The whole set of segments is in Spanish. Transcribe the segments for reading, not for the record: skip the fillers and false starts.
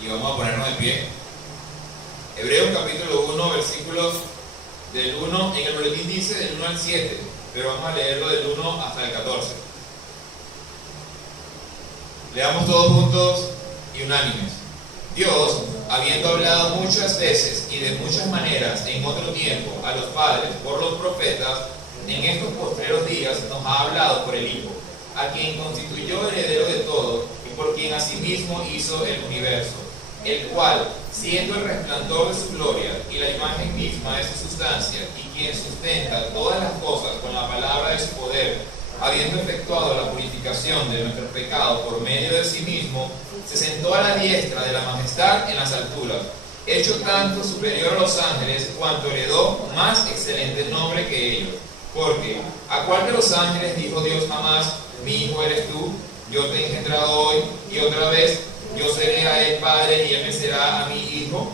Y vamos a ponernos de pie. Hebreos capítulo 1, versículos del 1, en el boletín dice del 1 al 7, pero vamos a leerlo del 1 hasta el 14. Leamos todos juntos y unánimes. Dios, habiendo hablado muchas veces y de muchas maneras en otro tiempo a los padres por los profetas, en estos postreros días nos ha hablado por el Hijo, a quien constituyó heredero de todo y por quien asimismo hizo el universo, el cual, siendo el resplandor de su gloria y la imagen misma de su sustancia, y quien sustenta todas las cosas con la palabra de su poder, habiendo efectuado la purificación de nuestros pecados por medio de sí mismo, se sentó a la diestra de la majestad en las alturas, hecho tanto superior a los ángeles, cuanto heredó más excelente nombre que ellos. Porque, ¿a cuál de los ángeles dijo Dios jamás, mi hijo eres tú, yo te he engendrado hoy, y otra vez, yo seré a él padre y él me será a mi hijo?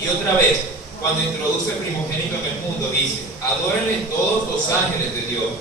Y otra vez, cuando introduce el primogénito en el mundo, dice, adórenle todos los ángeles de Dios.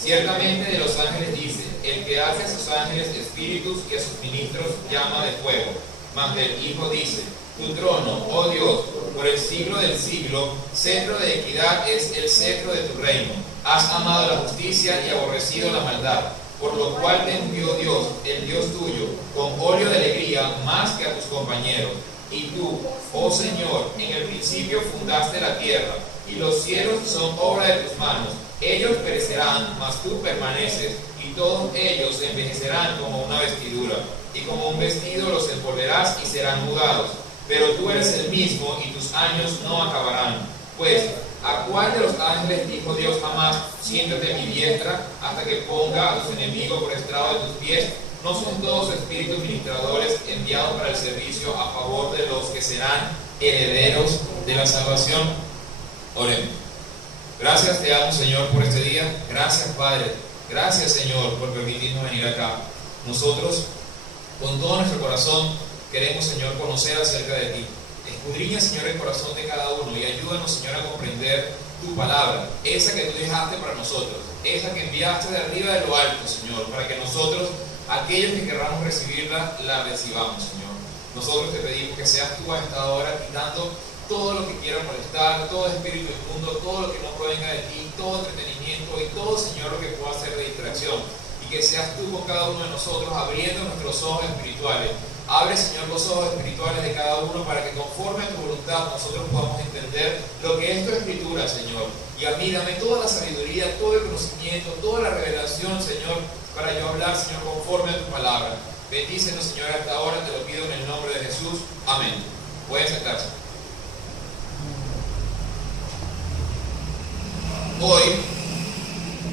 Ciertamente de los ángeles dice, el que hace a sus ángeles espíritus y a sus ministros llama de fuego. Mas del Hijo dice, tu trono, oh Dios, por el siglo del siglo, cetro de equidad es el cetro de tu reino. Has amado la justicia y aborrecido la maldad, por lo cual te ungió Dios, el Dios tuyo, con óleo de alegría más que a tus compañeros. Y tú, oh Señor, en el principio fundaste la tierra, y los cielos son obra de tus manos. Ellos perecerán, mas tú permaneces, y todos ellos envejecerán como una vestidura, y como un vestido los envolverás y serán mudados. Pero tú eres el mismo, y tus años no acabarán. Pues, ¿a cuál de los ángeles dijo Dios jamás, siéntate a mi diestra, hasta que ponga a tus enemigos por estrado de tus pies? ¿No son todos espíritus ministradores enviados para el servicio a favor de los que serán herederos de la salvación? Oremos. Gracias te damos, Señor, por este día. Gracias, Padre. Gracias, Señor, por permitirnos venir acá. Nosotros, con todo nuestro corazón, queremos, Señor, conocer acerca de ti. Escudriña, Señor, el corazón de cada uno y ayúdanos, Señor, a comprender tu palabra, esa que tú dejaste para nosotros, esa que enviaste de arriba de lo alto, Señor, para que nosotros, aquellos que querramos recibirla, la recibamos, Señor. Nosotros te pedimos que seas tú a esta hora quitando todo lo que quiera molestar, todo espíritu inmundo, todo lo que no provenga de ti, todo entretenimiento y todo, Señor, lo que pueda ser de distracción. Y que seas tú con cada uno de nosotros abriendo nuestros ojos espirituales. Abre, Señor, los ojos espirituales de cada uno para que conforme a tu voluntad nosotros podamos entender lo que es tu escritura, Señor. Y a mí dame toda la sabiduría, todo el conocimiento, toda la revelación, Señor, para yo hablar, Señor, conforme a tu palabra. Bendícenos, Señor, hasta ahora, te lo pido en el nombre de Jesús. Amén. Pueden sentarse. Hoy,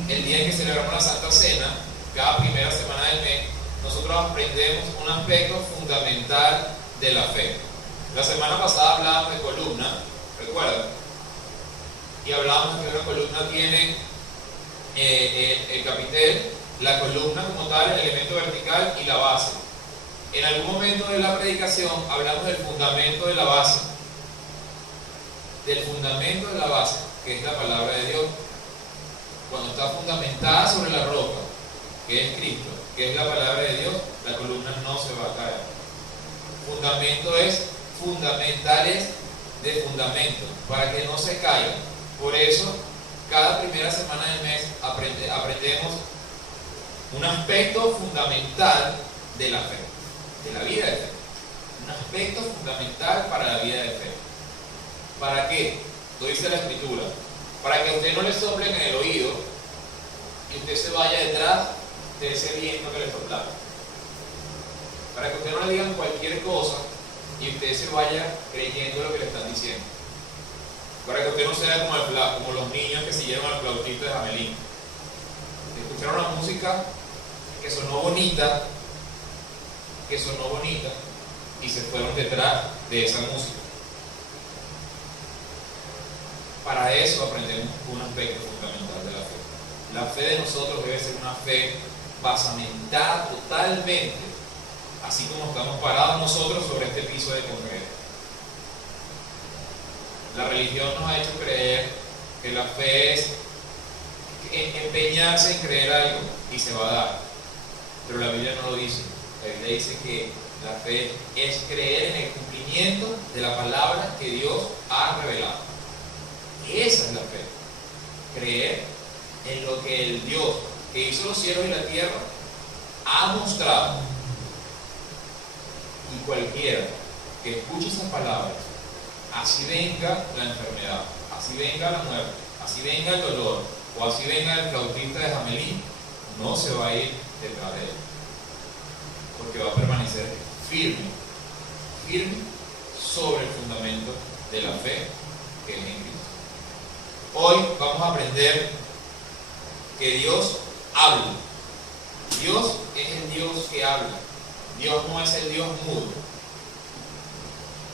el día en que celebramos la Santa Cena, cada primera semana del mes, nosotros aprendemos un aspecto fundamental de la fe. La semana pasada hablábamos de columna, ¿recuerdan? Y hablábamos que una columna tiene el capitel, la columna como tal, el elemento vertical y la base. En algún momento de la predicación hablamos del fundamento de la base. Del fundamento de la base, que es la palabra de Dios. Cuando está fundamentada sobre la roca, que es Cristo, que es la palabra de Dios, la columna no se va a caer. Fundamento es fundamentales de fundamento, para que no se caigan. Por eso, cada primera semana del mes aprendemos un aspecto fundamental de la fe, de la vida de fe. Un aspecto fundamental para la vida de fe. ¿Para qué? Lo dice la Escritura. Para que a usted no le soplen en el oído y usted se vaya detrás de ese viento que le sopla. Para que usted no le digan cualquier cosa y usted se vaya creyendo lo que le están diciendo. Para que usted no sea como los niños que siguieron al flautista de Jamelín. Escucharon la música que sonó bonita y se fueron detrás de esa música. Para eso aprendemos un aspecto fundamental de la fe. La fe de nosotros debe ser una fe basamentada totalmente así como estamos parados nosotros sobre este piso de concreto. La religión nos ha hecho creer que la fe es empeñarse en creer algo y se va a dar, pero la Biblia no lo dice. La Biblia dice que la fe es creer en el cumplimiento de la palabra que Dios ha revelado. Esa es la fe, creer en lo que el Dios que hizo los cielos y la tierra ha mostrado. Y cualquiera que escuche esas palabras, así venga la enfermedad, así venga la muerte, así venga el dolor, o así venga el flautista de Jamelín, no se va a ir detrás de él, porque va a permanecer firme sobre el fundamento de la fe que es en Cristo. Hoy vamos a aprender que Dios habla. Dios es el Dios que habla. Dios no es el Dios mudo.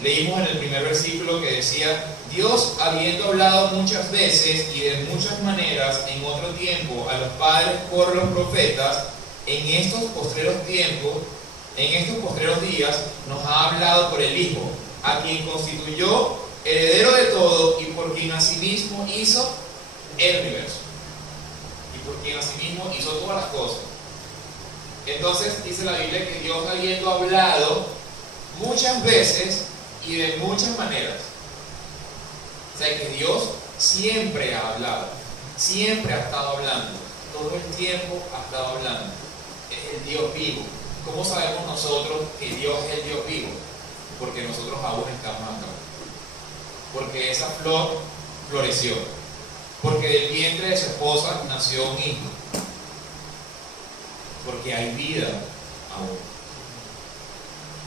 Leímos en el primer versículo que decía: Dios, habiendo hablado muchas veces y de muchas maneras en otro tiempo a los padres por los profetas, en estos postreros tiempos, en estos postreros días, nos ha hablado por el Hijo, a quien constituyó heredero de todo y por quien asimismo hizo el universo. Y por quien asimismo hizo todas las cosas. Entonces dice la Biblia que Dios, habiendo hablado muchas veces y de muchas maneras. O sea que Dios siempre ha hablado, siempre ha estado hablando, todo el tiempo ha estado hablando. Es el Dios vivo. ¿Cómo sabemos nosotros que Dios es el Dios vivo? Porque nosotros aún estamos acá. Porque esa flor floreció. Porque del vientre de su esposa nació un hijo. Porque hay vida aún.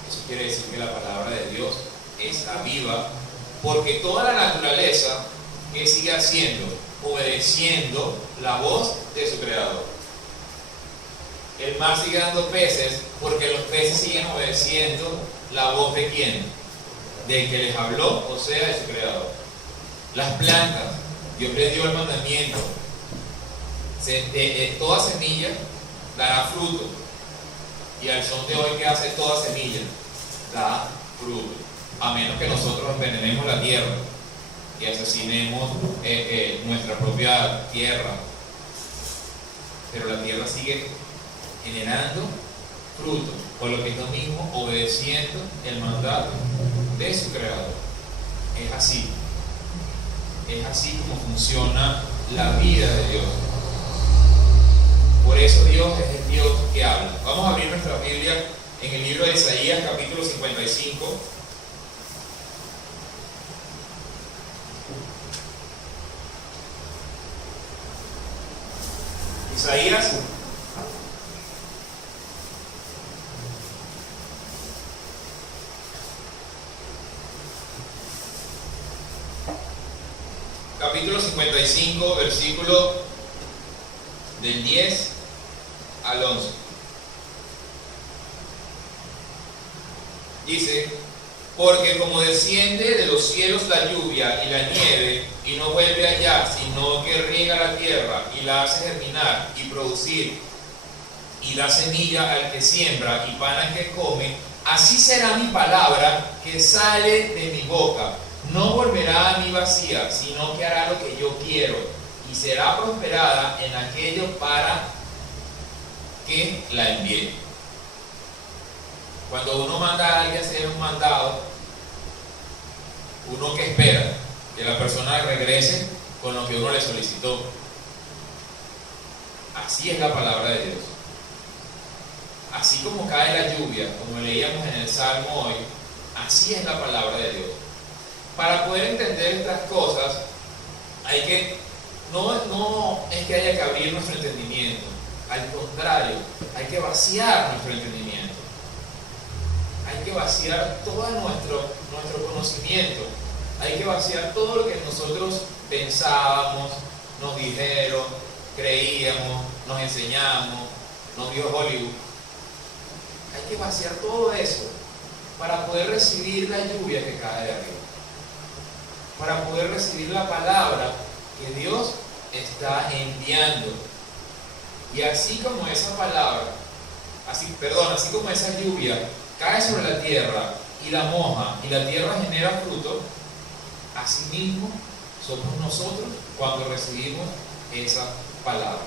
Eso quiere decir que la palabra de Dios está viva, porque toda la naturaleza que sigue haciendo, obedeciendo la voz de su creador. El mar sigue dando peces porque los peces siguen obedeciendo la voz de quién, del que les habló, o sea, de su creador. Las plantas, Dios les dio el mandamiento: toda semilla dará fruto, y al son de hoy, ¿qué hace toda semilla? Da fruto, a menos que nosotros envenenemos la tierra y asesinemos nuestra propia tierra, pero la tierra sigue generando fruto, por lo que es lo mismo, obedeciendo el mandato de su creador. Es así como funciona la vida de Dios. Por eso Dios es el Dios que habla. Vamos a abrir nuestra Biblia en el libro de Isaías, capítulo 55. Isaías capítulo 55, versículo del 10 al 11. Dice: porque como desciende de los cielos la lluvia y la nieve, y no vuelve allá, sino que riega la tierra y la hace germinar y producir, y da semilla al que siembra y pan al que come, así será mi palabra que sale de mi boca. No volverá a mí vacía, sino que hará lo que yo quiero, y será prosperada en aquello para que la envíe. Cuando uno manda a alguien a hacer un mandado, uno que espera que la persona regrese con lo que uno le solicitó. Así es la palabra de Dios. Así como cae la lluvia, como leíamos en el Salmo hoy, así es la palabra de Dios. Para poder entender estas cosas, hay que, no es que haya que abrir nuestro entendimiento, al contrario, hay que vaciar nuestro entendimiento, hay que vaciar todo nuestro conocimiento, hay que vaciar todo lo que nosotros pensábamos, nos dijeron, creíamos, nos enseñamos, nos dio Hollywood. Hay que vaciar todo eso para poder recibir la lluvia que cae de arriba, para poder recibir la palabra que Dios está enviando. Y así como esa palabra así como esa lluvia cae sobre la tierra y la moja y la tierra genera fruto, asimismo somos nosotros cuando recibimos esa palabra.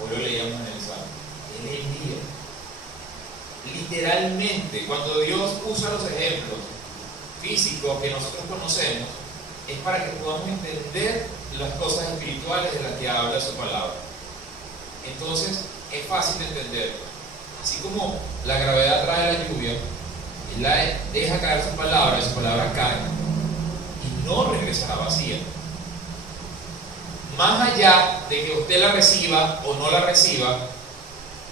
Hoy lo leíamos en el Salmo. Él envía. Literalmente, cuando Dios usa los ejemplos físicos que nosotros conocemos, es para que podamos entender las cosas espirituales de las que habla su palabra. Entonces, es fácil de entender. Así como la gravedad trae la lluvia, Él deja caer su palabra cae y no regresará vacía. Más allá de que usted la reciba o no la reciba,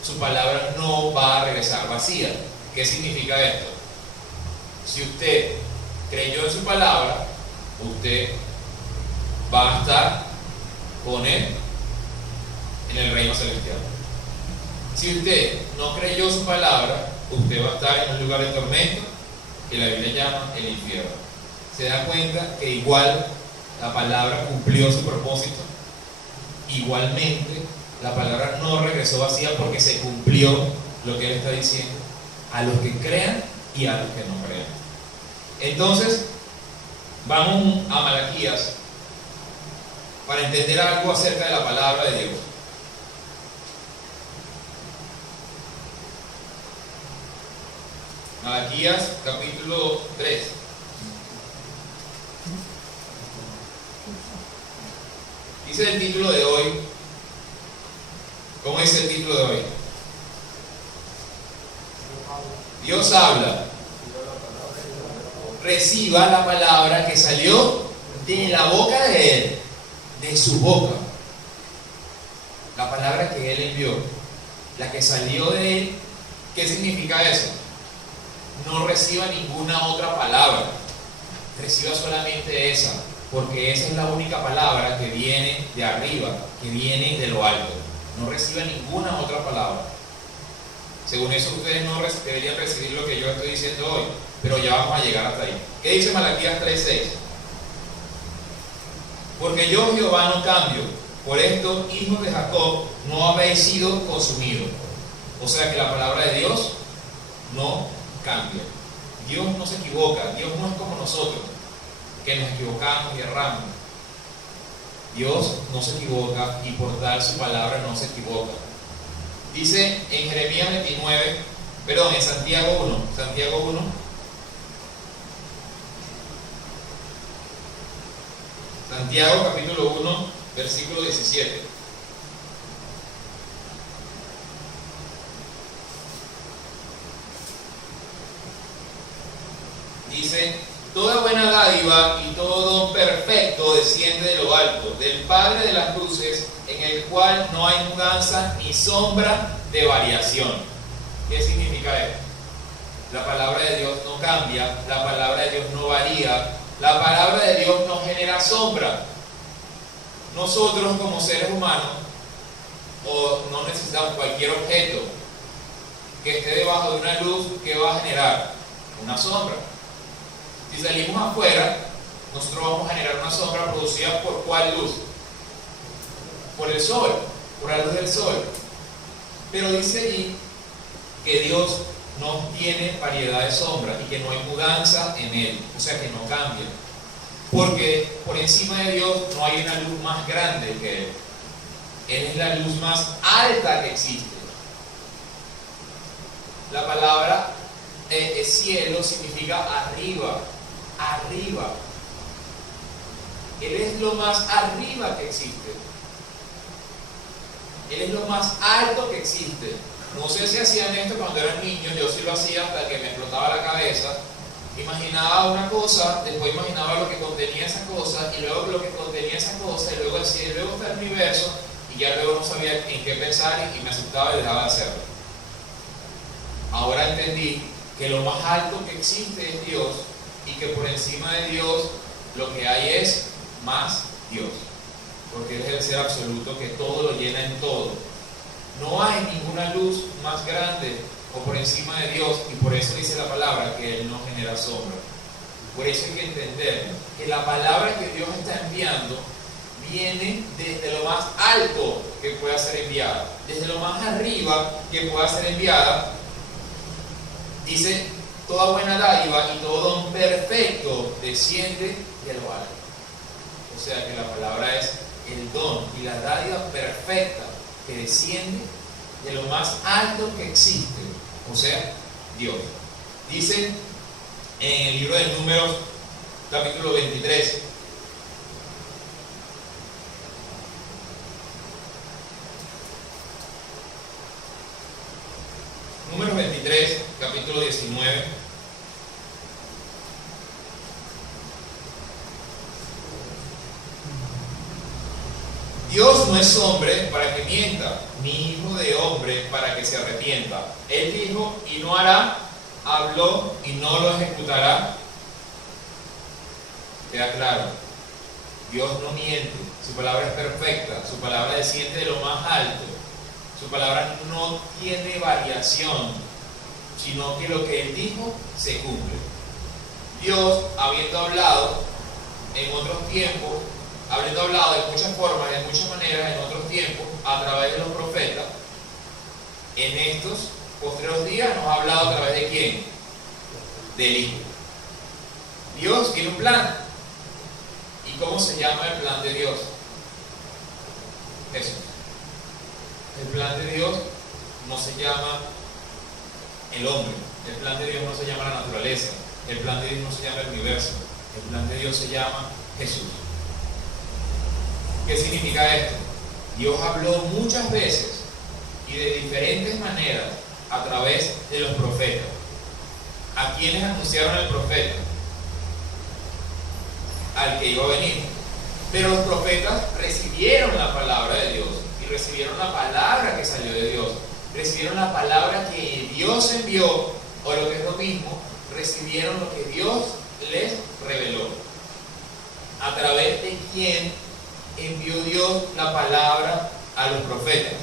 su palabra no va a regresar vacía. ¿Qué significa esto? Si usted creyó en su palabra, usted va a estar con Él en el reino celestial. Si usted no creyó su palabra, usted va a estar en un lugar de tormento que la Biblia llama el infierno. Se da cuenta que igual la palabra cumplió su propósito. Igualmente la palabra no regresó vacía porque se cumplió lo que Él está diciendo a los que crean y a los que no crean. Entonces vamos a Malaquías para entender algo acerca de la palabra de Dios. Malaquías capítulo 3. Dice el título de hoy. ¿Cómo dice el título de hoy? Dios habla. Reciba la palabra que salió de la boca de Él, de su boca. La palabra que Él envió, la que salió de Él. ¿Qué significa eso? No reciba ninguna otra palabra, reciba solamente esa, porque esa es la única palabra que viene de arriba, que viene de lo alto. No reciba ninguna otra palabra. Según eso, ustedes no deberían recibir lo que yo estoy diciendo hoy, pero ya vamos a llegar hasta ahí. ¿Qué dice Malaquías 3:6? Porque yo, Jehová, no cambio, por esto, hijos de Jacob, no habéis sido consumidos. O sea que la palabra de Dios no cambia. Dios no se equivoca. Dios no es como nosotros, que nos equivocamos y erramos. Dios no se equivoca y por dar su palabra no se equivoca. Dice en Jeremías 29, perdón, en Santiago 1, Santiago capítulo 1, versículo 17. Dice: toda buena dádiva y todo don perfecto desciende de lo alto, del Padre de las luces, en el cual no hay mudanza ni sombra de variación. ¿Qué significa esto? La palabra de Dios no cambia, la palabra de Dios no varía, la palabra de Dios no genera sombra. Nosotros como seres humanos no necesitamos cualquier objeto que esté debajo de una luz que va a generar una sombra. Si salimos afuera, nosotros vamos a generar una sombra producida por ¿cuál luz? Por el sol, por la luz del sol. Pero dice allí que Dios no tiene variedad de sombra y que no hay mudanza en Él, o sea que no cambia. Porque por encima de Dios no hay una luz más grande que Él. Él es la luz más alta que existe. La palabra cielo significa arriba. Arriba. Él es lo más arriba que existe. Él es lo más alto que existe. No sé si hacían esto cuando eran niños, yo sí lo hacía hasta que me explotaba la cabeza. Imaginaba una cosa, después imaginaba lo que contenía esa cosa, y luego lo que contenía esa cosa, y luego decía, y luego está el universo, y ya luego no sabía en qué pensar y me asustaba y dejaba de hacerlo. Ahora entendí que lo más alto que existe es Dios, y que por encima de Dios lo que hay es más Dios, porque Él es el ser absoluto que todo lo llena en todo. No hay ninguna luz más grande o por encima de Dios, y por eso dice la palabra que Él no genera sombra. Por eso hay que entender que la palabra que Dios está enviando viene desde lo más alto que pueda ser enviada, desde lo más arriba que pueda ser enviada. Dice, toda buena dádiva y todo don perfecto desciende de lo alto. O sea que la palabra es el don y la dádiva perfecta que desciende de lo más alto que existe, o sea, Dios. Dice en el libro de Números, capítulo 23, Números 23, capítulo 19. Dios no es hombre para que mienta, ni hijo de hombre para que se arrepienta. Él dijo y no hará, habló y no lo ejecutará. Queda claro, Dios no miente, su palabra es perfecta, su palabra desciende de lo más alto, su palabra no tiene variación, sino que lo que Él dijo se cumple. Dios, habiendo hablado en otros tiempos, habiendo hablado de muchas formas, de muchas maneras, en otros tiempos, a través de los profetas, en estos postreros días nos ha hablado a través de ¿quién? Del Hijo. Dios tiene un plan. ¿Y cómo se llama el plan de Dios? Jesús. El plan de Dios no se llama el hombre, el plan de Dios no se llama la naturaleza, el plan de Dios no se llama el universo, el plan de Dios se llama Jesús. ¿Qué significa esto? Dios habló muchas veces y de diferentes maneras a través de los profetas. ¿A quiénes anunciaron el profeta? Al que iba a venir. Pero los profetas recibieron la palabra de Dios y recibieron la palabra que salió de Dios. Recibieron la palabra que Dios envió, o lo que es lo mismo, recibieron lo que Dios les reveló. ¿A través de quién envió Dios la palabra a los profetas?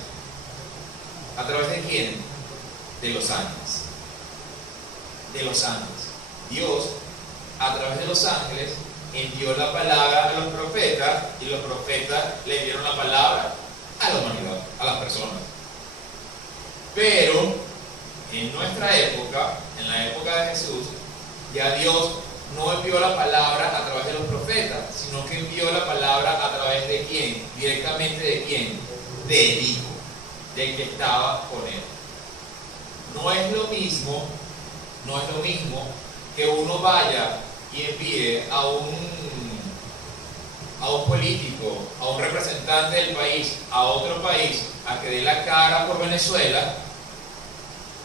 ¿A través de quién? De los ángeles. De los ángeles. Dios, a través de los ángeles, envió la palabra a los profetas y los profetas le dieron la palabra a la humanidad, a las personas. Pero en nuestra época, en la época de Jesús, ya Dios no envió la palabra a través de los profetas, sino que envió la palabra a través de quién, directamente de quién, del Hijo, del que estaba con él. No es lo mismo que uno vaya y envíe a un político, a un representante del país, a otro país, a que dé la cara por Venezuela,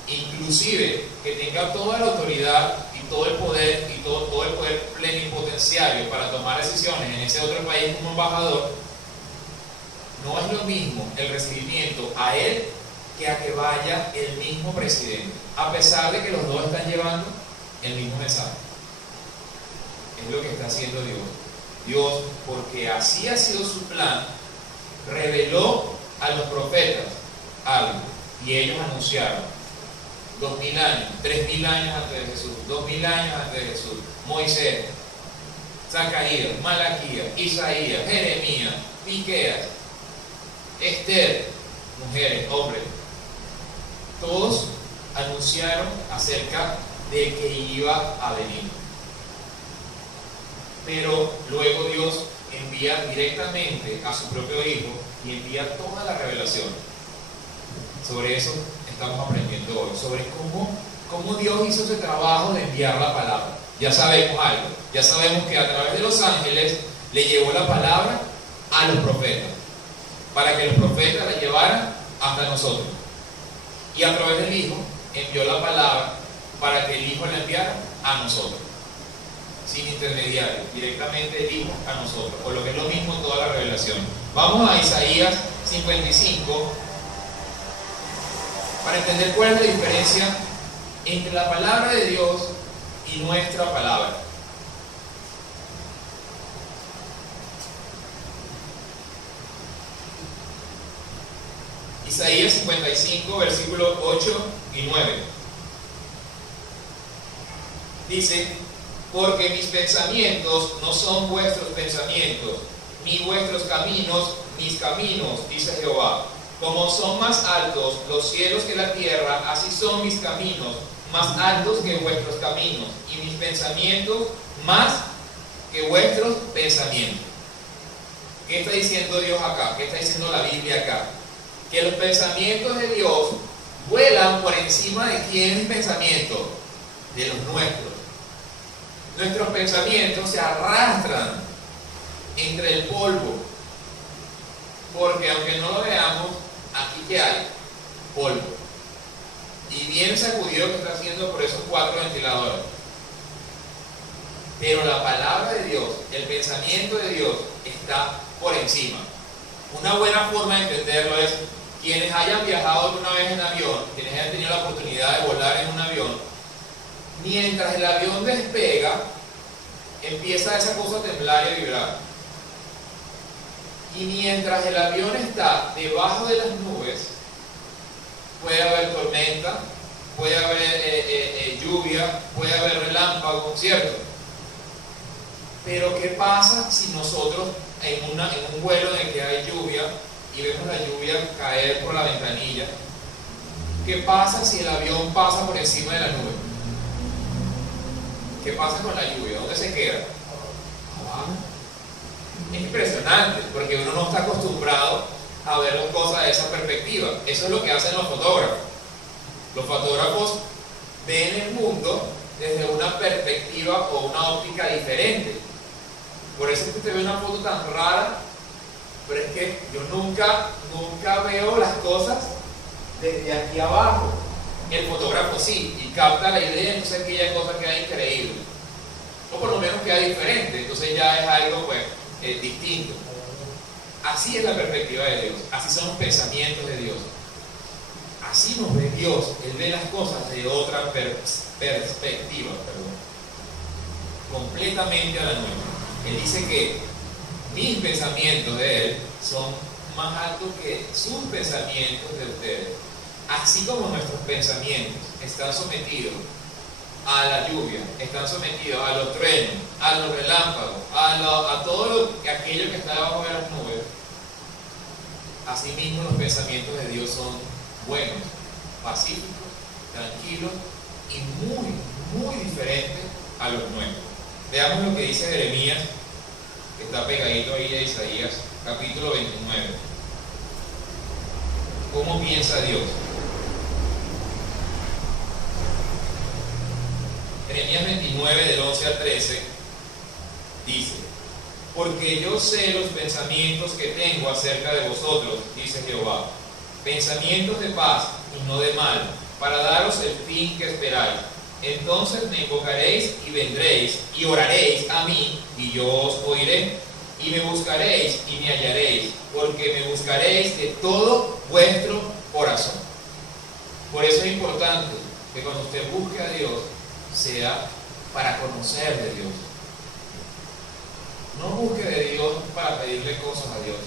inclusive que tenga toda la autoridad y todo el poder y todo el poder plenipotenciario para tomar decisiones en ese otro país como embajador. No es lo mismo el recibimiento a él que a que vaya el mismo presidente, a pesar de que los dos están llevando el mismo mensaje. Es lo que está haciendo Dios. Dios, porque así ha sido su plan, reveló a los profetas algo y ellos anunciaron 2000 años, 3000 años antes de Jesús, 2000 años antes de Jesús, Moisés, Zacarías, Malaquías, Isaías, Jeremías, Miqueas, Esther, mujeres, hombres, todos anunciaron acerca de que iba a venir. Pero luego Dios envía directamente a su propio Hijo y envía toda la revelación. Sobre eso estamos aprendiendo hoy, sobre cómo Dios hizo ese trabajo de enviar la palabra. Ya sabemos algo, ya sabemos que a través de los ángeles le llevó la palabra a los profetas, para que los profetas la llevaran hasta nosotros. Y a través del Hijo envió la palabra para que el Hijo la enviara a nosotros, sin intermediario, directamente el Hijo a nosotros, por lo que es lo mismo en toda la revelación. Vamos a Isaías 55 para entender cuál es la diferencia entre la palabra de Dios y nuestra palabra. Isaías 55, versículos 8 y 9. Dice: porque mis pensamientos no son vuestros pensamientos, ni vuestros caminos, mis caminos, dice Jehová. Como son más altos los cielos que la tierra, así son mis caminos, más altos que vuestros caminos, y mis pensamientos más que vuestros pensamientos. ¿Qué está diciendo Dios acá? ¿Qué está diciendo la Biblia acá? Que los pensamientos de Dios vuelan por encima de quiénes pensamientos, de los nuestros. Nuestros pensamientos se arrastran entre el polvo, porque aunque no lo veamos, aquí que hay polvo, y bien sacudido que está haciendo por esos 4 ventiladores. Pero la palabra de Dios, el pensamiento de Dios está por encima. Una buena forma de entenderlo es: quienes hayan viajado alguna vez en avión, quienes hayan tenido la oportunidad de volar en un avión, mientras el avión despega, empieza esa cosa a temblar y a vibrar. Y mientras el avión está debajo de las nubes, puede haber tormenta, puede haber lluvia, puede haber relámpago, ¿cierto? Pero ¿qué pasa si nosotros en un vuelo en el que hay lluvia y vemos la lluvia caer por la ventanilla? ¿Qué pasa si el avión pasa por encima de la nube? ¿Qué pasa con la lluvia? ¿Dónde se queda? Abajo. Es impresionante, porque uno no está acostumbrado a ver las cosas de esa perspectiva. Eso es lo que hacen los fotógrafos. Los fotógrafos ven el mundo desde una perspectiva o una óptica diferente. Por eso es que usted ve una foto tan rara, pero es que yo nunca veo las cosas desde aquí abajo. El fotógrafo sí, y capta la idea, entonces aquella cosa queda increíble. O por lo menos queda diferente, entonces ya es algo pues distinto. Así es la perspectiva de Dios, así son los pensamientos de Dios. Así nos ve Dios, Él ve las cosas de otra perspectiva, completamente a la nuestra. Él dice que mis pensamientos de Él son más altos que sus pensamientos de ustedes. Así como nuestros pensamientos están sometidos a la lluvia, están sometidos a los truenos, a los relámpagos, a todo aquello que está debajo de las nubes, asimismo los pensamientos de Dios son buenos, pacíficos, tranquilos y muy diferentes a los nuestros. Veamos lo que dice Jeremías, que está pegadito ahí a Isaías, capítulo 29. ¿Cómo piensa Dios? Jeremías 29, del 11 al 13, dice: porque yo sé los pensamientos que tengo acerca de vosotros, dice Jehová, pensamientos de paz y no de mal, para daros el fin que esperáis. Entonces me invocaréis y vendréis, y oraréis a mí, y yo os oiré, y me buscaréis y me hallaréis, porque me buscaréis de todo vuestro corazón. Por eso es importante que cuando usted busque a Dios, sea para conocer de Dios. No busque de Dios para pedirle cosas a Dios.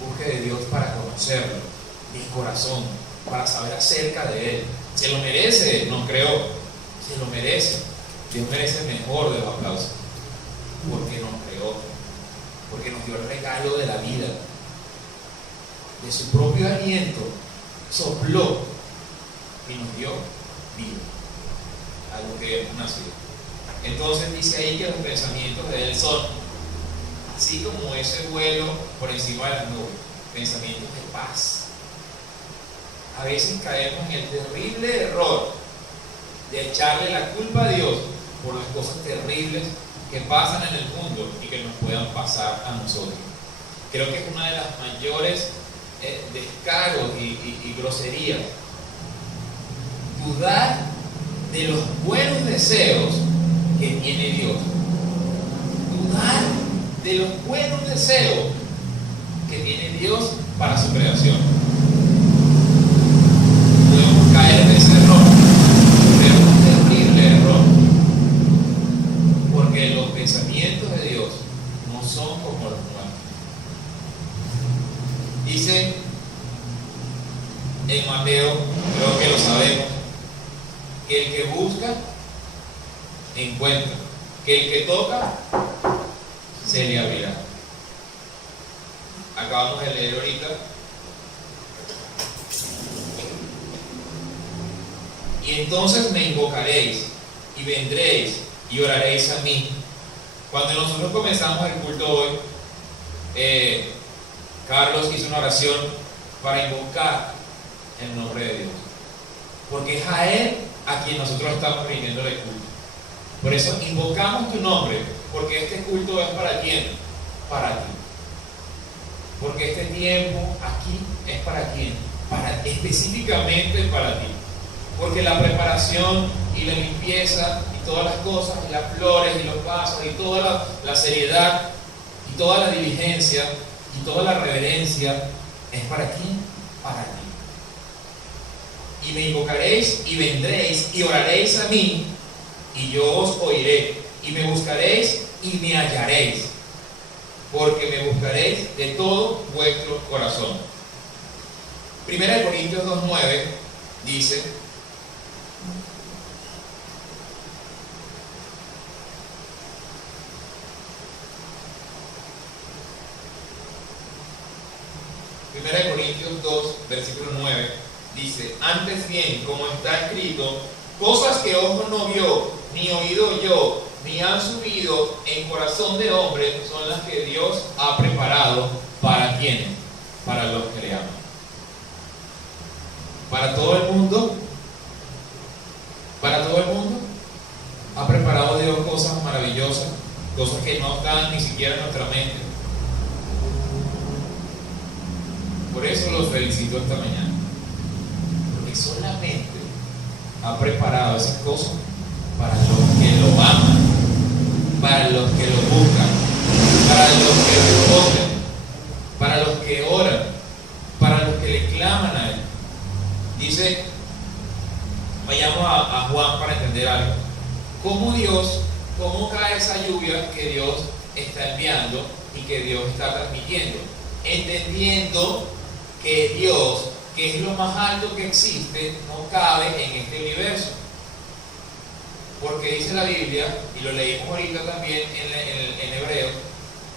Busque de Dios para conocerlo, de corazón, para saber acerca de Él. ¿Se lo merece? No creo. Se lo merece. Dios merece el mejor de los aplausos, porque nos creó, porque nos dio el regalo de la vida. De su propio aliento sopló y nos dio vida, algo que hemos nacido. Entonces dice ahí que los pensamientos de Él son así como ese vuelo por encima de las nubes, pensamientos de paz. A veces caemos en el terrible error de echarle la culpa a Dios por las cosas terribles que pasan en el mundo y que nos puedan pasar a nosotros. Creo que es una de las mayores descaros y groserías. Dudar de los buenos deseos que tiene Dios. Dudar de los buenos deseos que tiene Dios para su creación. Podemos caer en ese error, pero es un terrible error, porque los pensamientos de Dios no son como los nuestros. Dice en Mateo, creo que lo sabemos, que el que busca, encuentra, que el que toca, se le abrirá. Acabamos de leer ahorita. Y entonces me invocaréis y vendréis y oraréis a mí. Cuando nosotros comenzamos el culto hoy, Carlos hizo una oración para invocar el nombre de Dios, porque es a Él a quien nosotros estamos rindiendo el culto. Por eso invocamos tu nombre, porque este culto es para quién, para ti. Porque este tiempo aquí es para quién, específicamente para ti. Porque la preparación y la limpieza y todas las cosas, y las flores y los vasos y toda la seriedad y toda la diligencia y toda la reverencia es para quién, para ti. Y me invocaréis y vendréis y oraréis a mí, y yo os oiré, y me buscaréis y me hallaréis, porque me buscaréis de todo vuestro corazón. Primera de Corintios 2:9 dice: Primera de Corintios 2, versículo 9 dice: antes bien, como está escrito, cosas que ojo no vio, ni oído oyó, ni han subido en corazón de hombre, son las que Dios ha preparado para quienes, para los que le aman. Para todo el mundo, ha preparado Dios cosas maravillosas, cosas que no están ni siquiera en nuestra mente. Por eso los felicito esta mañana, porque solamente ha preparado esas cosas para los que lo aman, para los que lo buscan, para los que responden, para los que oran, para los que le claman a Él. Dice, vayamos a Juan para entender algo. ¿Cómo cae esa lluvia que Dios está enviando y que Dios está transmitiendo? Entendiendo que Dios, que es lo más alto que existe, no cabe en este universo. Porque dice la Biblia, y lo leímos ahorita también en Hebreo,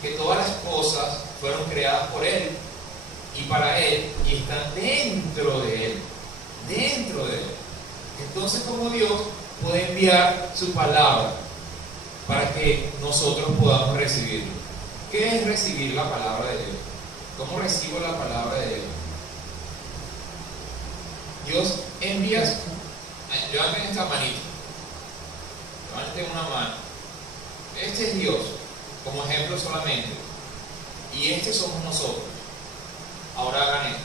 que todas las cosas fueron creadas por Él y para Él, y están dentro de Él. Dentro de Él. Entonces, ¿cómo Dios puede enviar su palabra para que nosotros podamos recibirlo? ¿Qué es recibir la palabra de Dios? ¿Cómo recibo la palabra de Dios? Dios envía. Levanten esta manita. Levanten una mano. Este es Dios, como ejemplo solamente. Y este somos nosotros. Ahora hagan esto.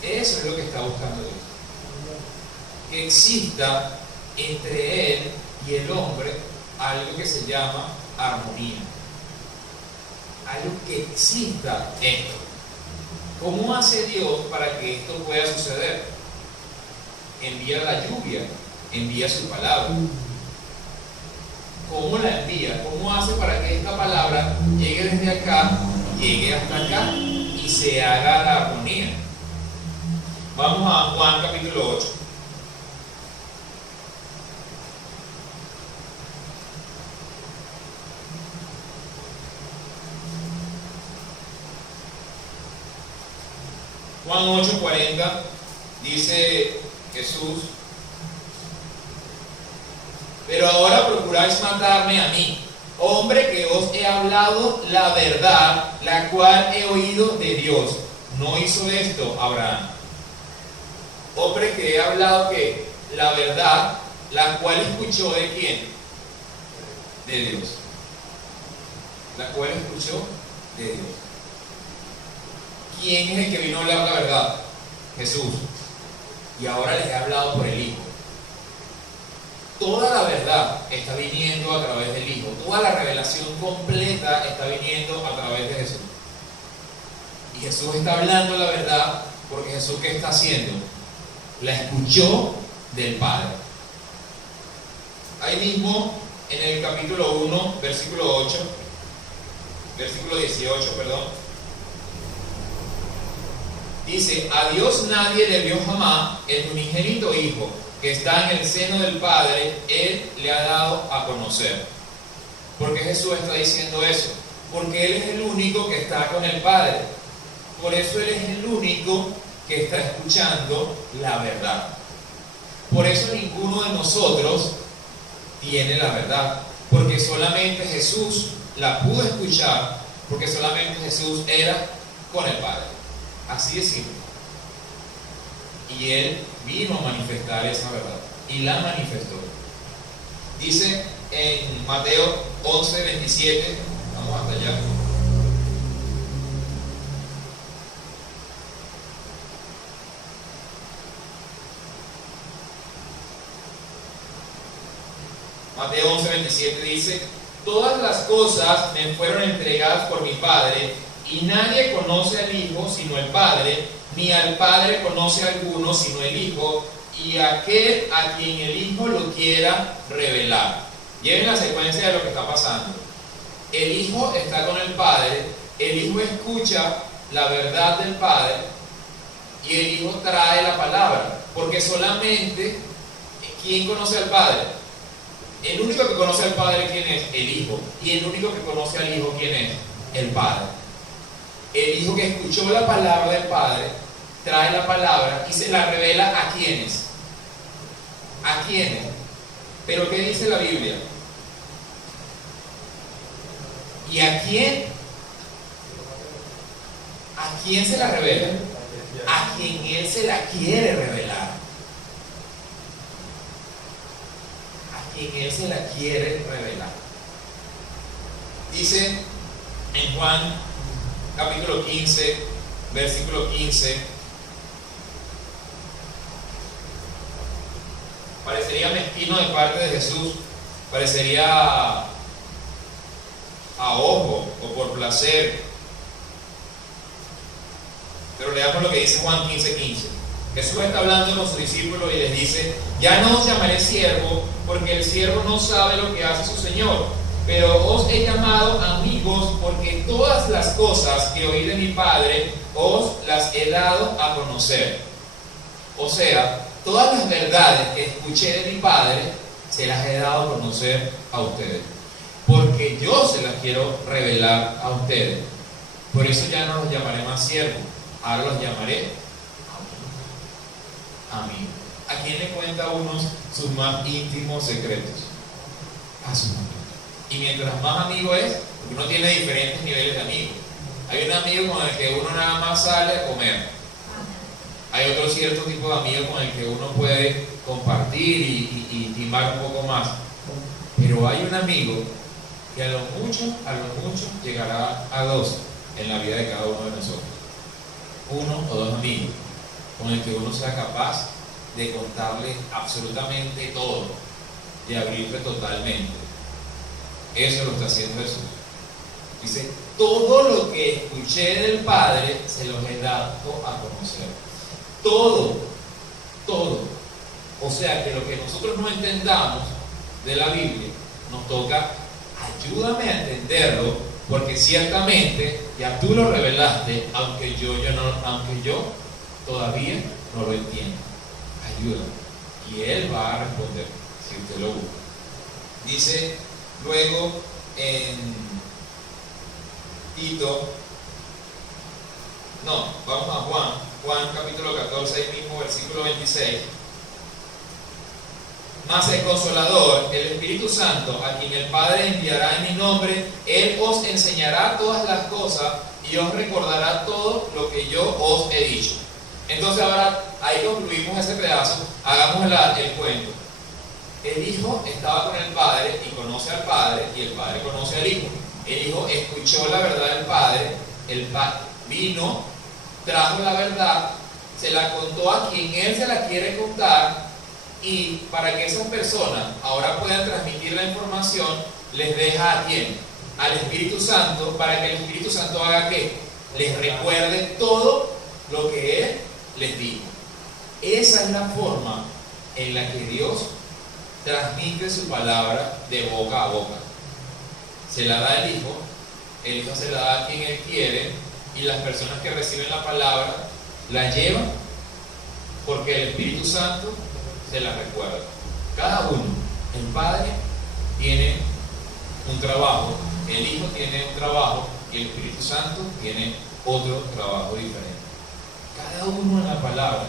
Eso es lo que está buscando Dios. Que exista entre Él y el hombre algo que se llama armonía. Algo que exista esto. ¿Cómo hace Dios para que esto pueda suceder? Envía la lluvia, envía su palabra. ¿Cómo la envía? ¿Cómo hace para que esta palabra llegue desde acá, llegue hasta acá y se haga la armonía? Vamos a Juan capítulo 8. Juan 8:40 dice Jesús: pero ahora procuráis matarme a mí, hombre que os he hablado la verdad, la cual he oído de Dios. No hizo esto Abraham. Hombre que he hablado que la verdad, la cual escuchó de quién? De Dios. La cual escuchó de Dios. ¿Quién es el que vino a hablar la verdad? Jesús. Y ahora les he hablado por el Hijo. Toda la verdad está viniendo a través del Hijo. Toda la revelación completa está viniendo a través de Jesús. Y Jesús está hablando la verdad porque Jesús, ¿qué está haciendo? La escuchó del Padre. Ahí mismo, en el capítulo 1, versículo 18, perdón. Dice: a Dios nadie le vio jamás, el unigénito Hijo, que está en el seno del Padre, Él le ha dado a conocer. ¿Por qué Jesús está diciendo eso? Porque Él es el único que está con el Padre. Por eso Él es el único que está escuchando la verdad. Por eso ninguno de nosotros tiene la verdad. Porque solamente Jesús la pudo escuchar, porque solamente Jesús era con el Padre. Así de simple. Y Él vino a manifestar esa verdad. Y la manifestó. Dice en Mateo 11, 27, vamos hasta allá. Mateo 11, 27 dice: todas las cosas me fueron entregadas por mi Padre, y nadie conoce al Hijo sino el Padre, ni al Padre conoce a alguno sino el Hijo, y aquel a quien el Hijo lo quiera revelar. Lleven la secuencia de lo que está pasando. El Hijo está con el Padre, el Hijo escucha la verdad del Padre, y el Hijo trae la palabra, porque solamente, ¿quién conoce al Padre? El único que conoce al Padre, ¿quién es? El Hijo. Y el único que conoce al Hijo, ¿quién es? El Padre. El Hijo que escuchó la palabra del Padre trae la palabra y se la revela a quiénes. ¿A quiénes? Pero ¿qué dice la Biblia? ¿Y a quién? ¿A quién se la revela? A quien Él se la quiere revelar. En Él se la quiere revelar. Dice en Juan capítulo 15, versículo 15: parecería mezquino de parte de Jesús, parecería a ojo o por placer, pero leamos lo que dice Juan 15, 15. Jesús está hablando con sus discípulos y les dice: ya no os llamaré siervo, porque el siervo no sabe lo que hace su Señor, pero os he llamado amigos, porque todas las cosas que oí de mi Padre os las he dado a conocer. O sea, todas las verdades que escuché de mi Padre se las he dado a conocer a ustedes, porque yo se las quiero revelar a ustedes. Por eso ya no los llamaré más siervos, ahora los llamaré amigos. ¿A quién le cuenta uno sus más íntimos secretos? A su amigo. Y mientras más amigo es, porque uno tiene diferentes niveles de amigos. Hay un amigo con el que uno nada más sale a comer. Hay otro cierto tipo de amigo con el que uno puede compartir y timar un poco más. Pero hay un amigo que a lo mucho llegará a 2 en la vida de cada uno de nosotros. 1 o 2 amigos con el que uno sea capaz de contarle absolutamente todo, de abrirle totalmente. Eso lo está haciendo Jesús. Dice: todo lo que escuché del Padre se los he dado a conocer. Todo. O sea que lo que nosotros no entendamos de la Biblia, nos toca: ayúdame a entenderlo, porque ciertamente ya tú lo revelaste, aunque yo todavía no lo entiendo. Ayúdame. Y Él va a responder si usted lo busca. Dice luego en Tito, vamos a Juan capítulo 14, ahí mismo, versículo 26. Mas el Consolador, el Espíritu Santo, a quien el Padre enviará en mi nombre, Él os enseñará todas las cosas y os recordará todo lo que yo os he dicho. Entonces ahora, ahí concluimos ese pedazo, hagamos el cuento. El Hijo estaba con el Padre y conoce al Padre, y el Padre conoce al Hijo. El Hijo escuchó la verdad del Padre, el Padre vino, trajo la verdad, se la contó a quien Él se la quiere contar, y para que esas personas ahora puedan transmitir la información, les deja a quién, al Espíritu Santo, para que el Espíritu Santo haga ¿qué? Les recuerde todo lo que Él les dijo. Esa es la forma en la que Dios transmite su palabra de boca a boca. Se la da el Hijo se la da a quien Él quiere, y las personas que reciben la palabra la llevan porque el Espíritu Santo se la recuerda. Cada uno, el Padre tiene un trabajo, el Hijo tiene un trabajo y el Espíritu Santo tiene otro trabajo diferente. Cada uno en la palabra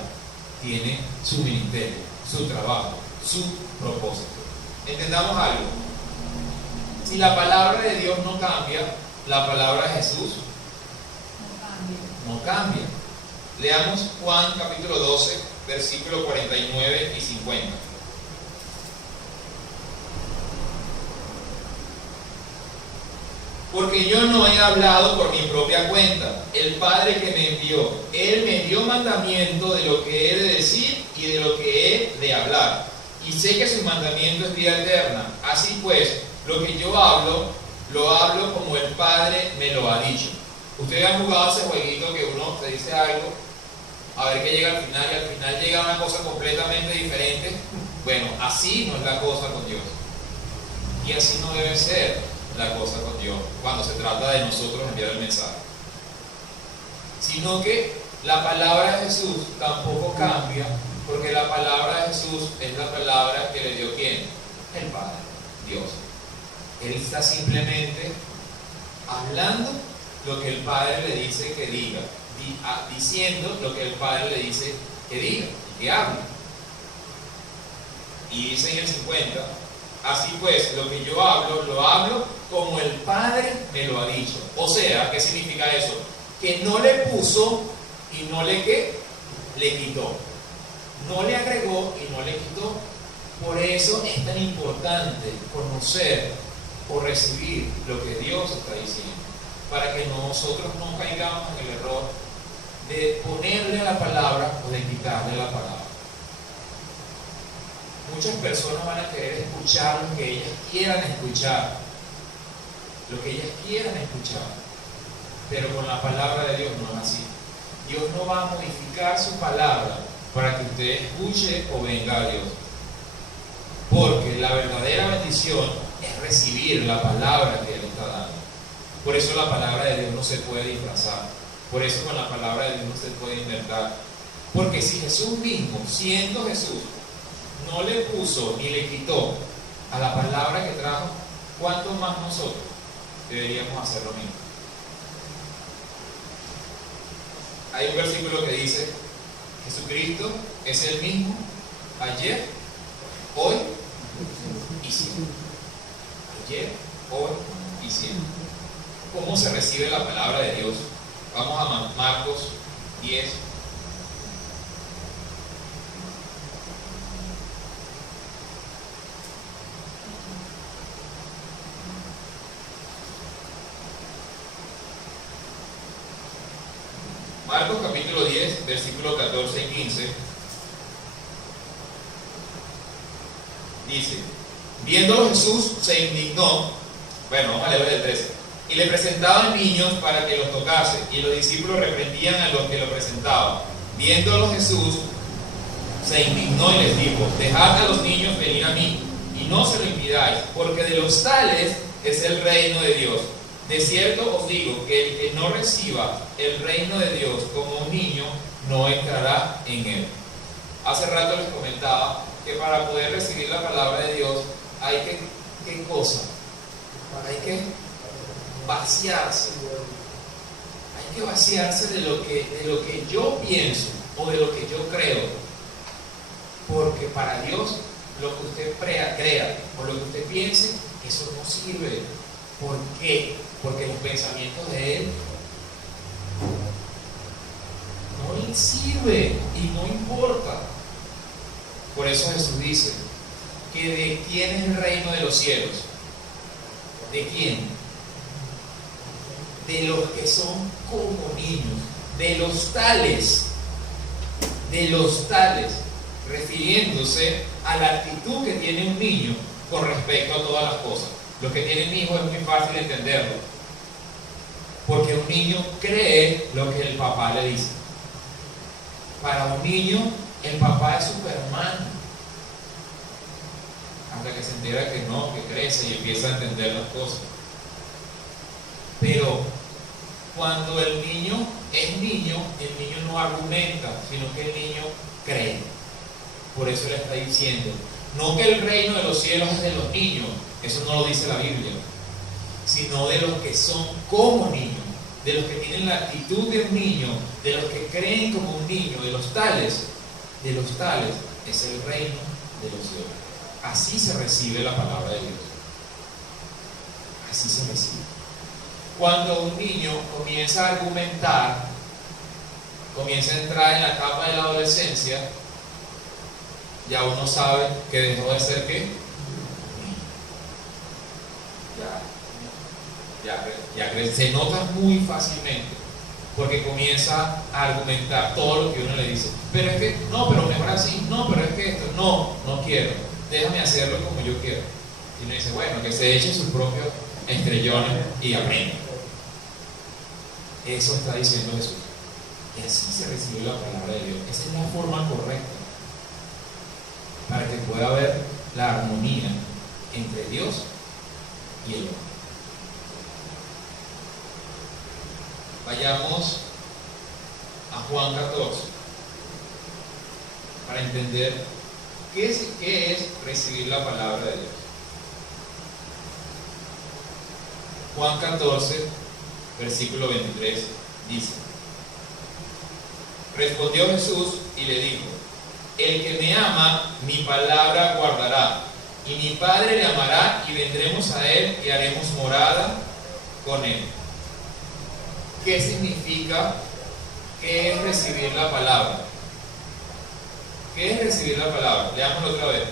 tiene su ministerio, su trabajo, su propósito. Entendamos algo. Si la palabra de Dios no cambia, la palabra de Jesús no cambia. Leamos Juan capítulo 12, versículos 49 y 50. Porque yo no he hablado por mi propia cuenta. El Padre que me envió, Él me dio mandamiento de lo que he de decir y de lo que he de hablar. Y sé que su mandamiento es vida eterna. Así pues, lo que yo hablo, lo hablo como el Padre me lo ha dicho. Ustedes han jugado ese jueguito que uno te dice algo, a ver qué llega al final, y al final llega una cosa completamente diferente. Bueno, así no es la cosa con Dios. Y así no debe ser la cosa con Dios cuando se trata de nosotros enviar el mensaje. Sino que la palabra de Jesús tampoco cambia, porque la palabra de Jesús es la palabra que le dio ¿quién? El Padre, Dios. Él está simplemente hablando lo que el Padre le dice que diga, diciendo lo que el Padre le dice que diga, que hable. Y dice en el 50, así pues, lo que yo hablo, lo hablo como el Padre me lo ha dicho. O sea, ¿qué significa eso? Que no le puso y no le ¿qué? Le quitó. No le agregó y no le quitó. Por eso es tan importante conocer o recibir lo que Dios está diciendo, para que nosotros no caigamos en el error de ponerle a la palabra o de quitarle la palabra. Muchas personas van a querer escuchar lo que ellas quieran escuchar, pero con la palabra de Dios no es así. Dios no va a modificar su palabra para que usted escuche o venga a Dios, porque la verdadera bendición es recibir la palabra que Él está dando. Por eso la palabra de Dios no se puede disfrazar, por eso con la palabra de Dios no se puede inventar, porque si Jesús mismo, siendo Jesús, no le puso ni le quitó a la palabra que trajo, ¿cuánto más nosotros deberíamos hacer lo mismo? Hay un versículo que dice: Jesucristo es el mismo ayer, hoy y siempre. Ayer, hoy y siempre. ¿Cómo se recibe la palabra de Dios? Vamos a Marcos 10. Marcos capítulo 10, versículos 14 y 15, dice: viéndolo Jesús se indignó, bueno, vamos a leer el 13, y le presentaban niños para que los tocase, y los discípulos reprendían a los que lo presentaban. Viéndolo Jesús se indignó y les dijo: dejad a los niños venir a mí, y no se lo impidáis, porque de los tales es el reino de Dios. De cierto os digo que el que no reciba el reino de Dios como un niño, no entrará en él. Hace rato les comentaba que para poder recibir la palabra de Dios hay que, ¿qué cosa? Hay que vaciarse. Hay que vaciarse de lo que yo pienso o de lo que yo creo. Porque para Dios, lo que usted crea o lo que usted piense, eso no sirve. ¿Por qué? Porque los pensamientos de Él no le sirve y no importa. Por eso Jesús dice que ¿de quién es el reino de los cielos? ¿De quién? De los que son como niños, de los tales, refiriéndose a la actitud que tiene un niño con respecto a todas las cosas. Los que tienen hijos es muy fácil entenderlo, porque un niño cree lo que el papá le dice. Para un niño, el papá es Superman, hasta que se entera que no, que crece y empieza a entender las cosas. Pero cuando el niño es niño, el niño no argumenta, sino que el niño cree. Por eso le está diciendo, no que el reino de los cielos es de los niños, eso no lo dice la Biblia. sino de los que son como niños, de los que tienen la actitud de un niño, de los que creen como un niño, de los tales es el reino de los cielos. Así se recibe la palabra de Dios. Así se recibe. Cuando un niño comienza a argumentar, comienza a entrar en la etapa de la adolescencia, ya uno sabe que dejó de ser ¿qué? Ya se nota muy fácilmente, porque comienza a argumentar todo lo que uno le dice. Pero es que, no, pero mejor así, no, pero es que esto, no quiero, déjame hacerlo como yo quiero. Y uno dice, bueno, que se eche sus propios estrellones y aprenda. Eso está diciendo Jesús. Y así se recibe la palabra de Dios. Esa es la forma correcta para que pueda haber la armonía entre Dios y el hombre. Vayamos a Juan 14 para entender qué es recibir la palabra de Dios. Juan 14, versículo 23 dice: respondió Jesús y le dijo: el que me ama, mi palabra guardará, y mi Padre le amará, y vendremos a él y haremos morada con él. ¿Qué significa? ¿Qué es recibir la palabra? ¿Qué es recibir la palabra? Leámoslo otra vez.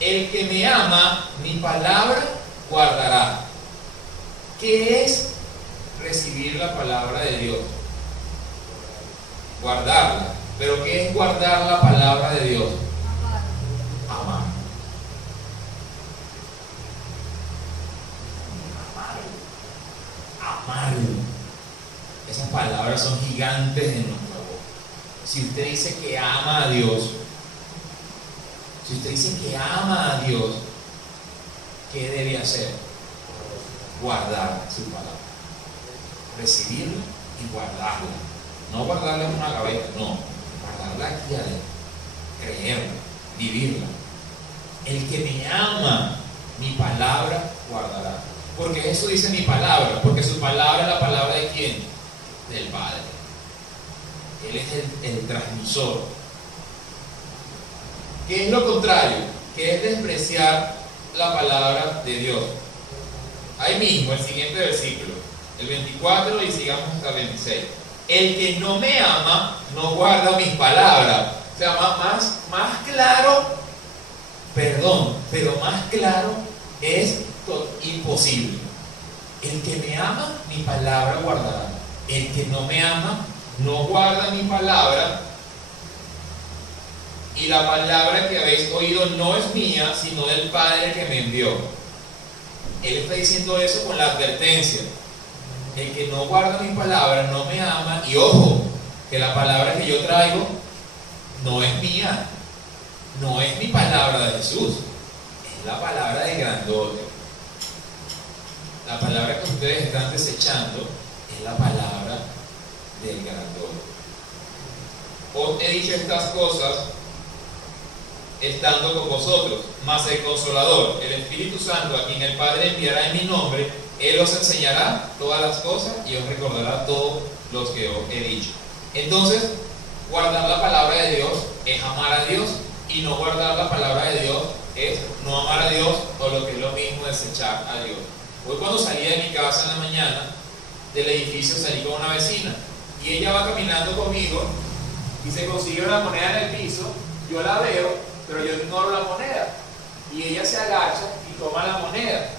El que me ama, mi palabra guardará. ¿Qué es recibir la palabra de Dios? Guardarla. ¿Pero qué es guardar la palabra de Dios? Amar. Amarlo. Esas palabras son gigantes en nuestra boca. Si usted dice que ama a Dios, ¿qué debe hacer? Guardar su palabra. Recibirla y guardarla. No guardarla en una gaveta, no. Guardarla aquí adentro. Creerla, vivirla. El que me ama, mi palabra guardará. Porque eso dice mi palabra, porque su palabra es la palabra de ¿quién? Del Padre. Él es el transmisor. ¿Qué es lo contrario? Que es despreciar la palabra de Dios. Ahí mismo, el siguiente versículo, el 24, y sigamos hasta el 26. El que no me ama, no guarda mis palabras. O sea, más claro, pero más claro es imposible. El que me ama, mi palabra guardará. El que no me ama, no guarda mi palabra. Y la palabra que habéis oído no es mía, sino del Padre que me envió. Él está diciendo eso con la advertencia. El que no guarda mi palabra no me ama. Y ojo, que la palabra que yo traigo no es mía, no es mi palabra de Jesús, es la palabra de grandote. La palabra que ustedes están desechando es la palabra del grandote. Os he dicho estas cosas estando con vosotros, mas el Consolador, el Espíritu Santo, a quien el Padre enviará en mi nombre, Él os enseñará todas las cosas y os recordará todos los que os he dicho. Entonces, guardar la palabra de Dios es amar a Dios, y no guardar la palabra de Dios es no amar a Dios, o lo que es lo mismo, desechar a Dios. Hoy cuando salí de mi casa en la mañana, del edificio, salí con una vecina, y ella va caminando conmigo y se consigue una moneda en el piso. Yo la veo, pero yo ignoro la moneda, y ella se agacha y toma la moneda.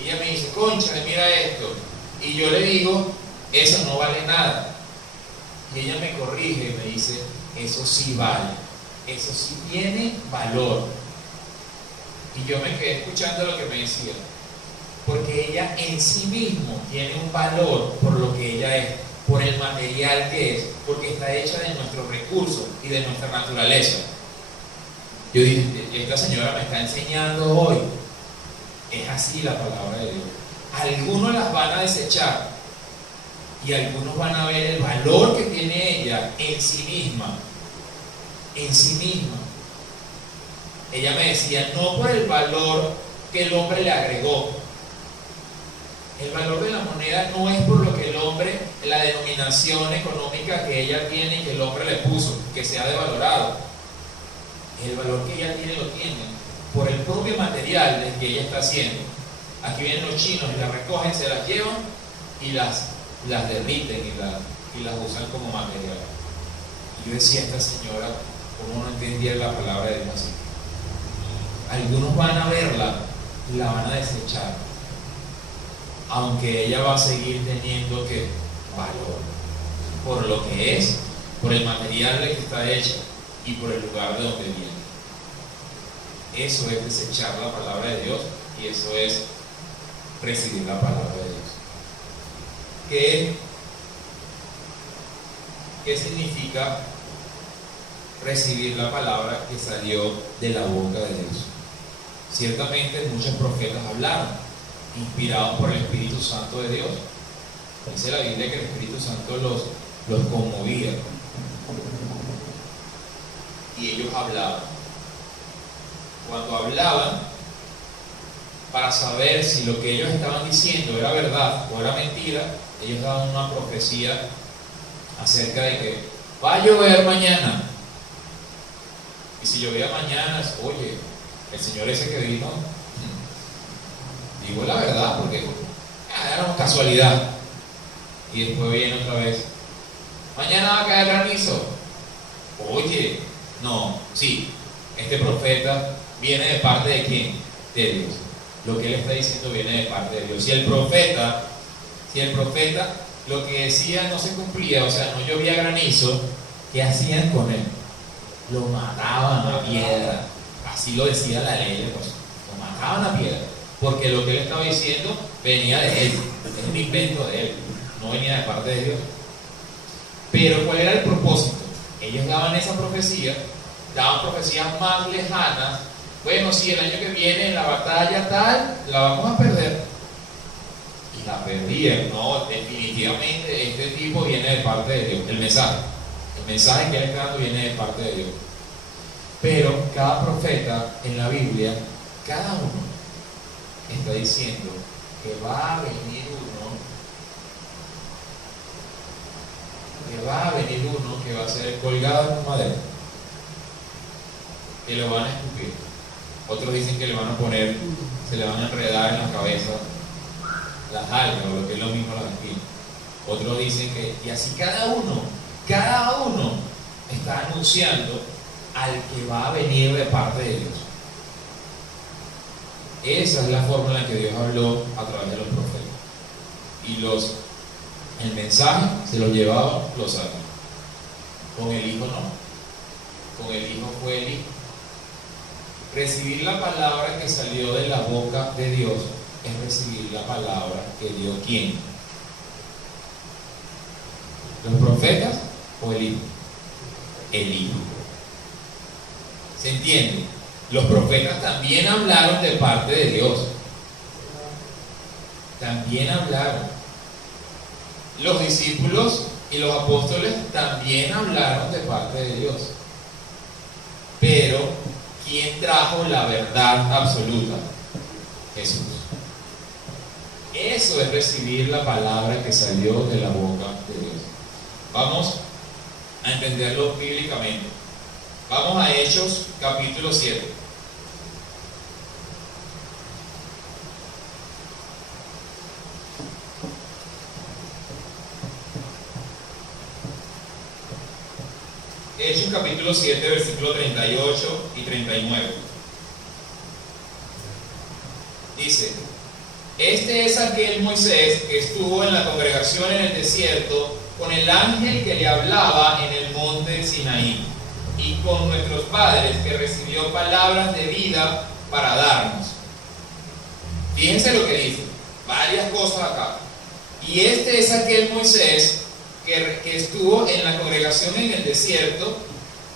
Ella me dice: cónchale, mira esto. Y yo le digo: eso no vale nada. Y ella me corrige y me dice: eso sí vale, eso sí tiene valor. Y yo me quedé escuchando lo que me decía, porque ella en sí mismo tiene un valor por lo que ella es, por el material que es, porque está hecha de nuestros recursos y de nuestra naturaleza. Yo dije: esta señora me está enseñando hoy. Es así la palabra de Dios. Algunos las van a desechar y algunos van a ver el valor que tiene ella en sí misma. En sí misma. Ella me decía: no por el valor que el hombre le agregó, El valor de la moneda no es por lo que el hombre, la denominación económica que ella tiene y que el hombre le puso, que se ha devalorado. El valor que ella tiene lo tiene por el propio material del que ella está haciendo. Aquí vienen los chinos y las recogen, se las llevan y las derriten y las usan como material. Y yo decía, esta señora, ¿cómo no entendía la palabra de Dios así? Algunos van a verla y la van a desechar, aunque ella va a seguir teniendo que valor por lo que es, por el material de que está hecha y por el lugar de donde viene. Eso es desechar la palabra de Dios y eso es recibir la palabra de Dios. ¿Qué significa recibir la palabra que salió de la boca de Dios? Ciertamente muchos profetas hablaron, inspirados por el Espíritu Santo de Dios. Dice la Biblia que el Espíritu Santo los conmovía y ellos hablaban. Cuando hablaban, para saber si lo que ellos estaban diciendo era verdad o era mentira, ellos daban una profecía acerca de que va a llover mañana. Y si llovía mañana, oye, el señor ese que vino, digo la verdad, porque era una casualidad. Y después viene otra vez, mañana va a caer granizo. Oye, no, sí, este profeta viene de parte de ¿quién? De Dios. Lo que él está diciendo viene de parte de Dios. Si el profeta lo que decía no se cumplía, o sea, no llovía granizo, ¿qué hacían con él? Lo mataban a piedra. Así lo decía la ley, pues. Lo mataban a piedra, porque lo que él estaba diciendo venía de él, es un invento de él, no venía de parte de Dios. Pero ¿cuál era el propósito? Ellos daban esa profecía, daban profecías más lejanas. Bueno, si el año que viene en la batalla tal, la vamos a perder. Y la perdían. No, definitivamente este tipo viene de parte de Dios. El mensaje que él está dando viene de parte de Dios. Pero cada profeta en la Biblia, cada uno está diciendo que va a venir uno que va a ser colgado en un madero, que lo van a escupir. Otros dicen que le van a poner, se le van a enredar en la cabeza las algas, o lo que es lo mismo las espinas. Otros dicen que, y así cada uno está anunciando al que va a venir de parte de Dios. Esa es la forma en la que Dios habló a través de los profetas. Y el mensaje se lo llevaban los ángeles. Con el Hijo no. Con el Hijo fue el Hijo. Recibir la palabra que salió de la boca de Dios es recibir la palabra que dio ¿quién? ¿Los profetas o el Hijo? El Hijo. ¿Se entiende? Los profetas también hablaron de parte de Dios. También hablaron. Los discípulos y los apóstoles también hablaron de parte de Dios. Pero ¿quién trajo la verdad absoluta? Jesús. Eso es recibir la palabra que salió de la boca de Dios. Vamos a entenderlo bíblicamente. Vamos a Hechos capítulo 7. Hechos capítulo 7, versículo 38 y 39. Dice: este es aquel Moisés que estuvo en la congregación en el desierto con el ángel que le hablaba en el monte Sinaí, y con nuestros padres, que recibió palabras de vida para darnos. Fíjense lo que dice, varias cosas acá. Y este es aquel Moisés que estuvo en la congregación en el desierto.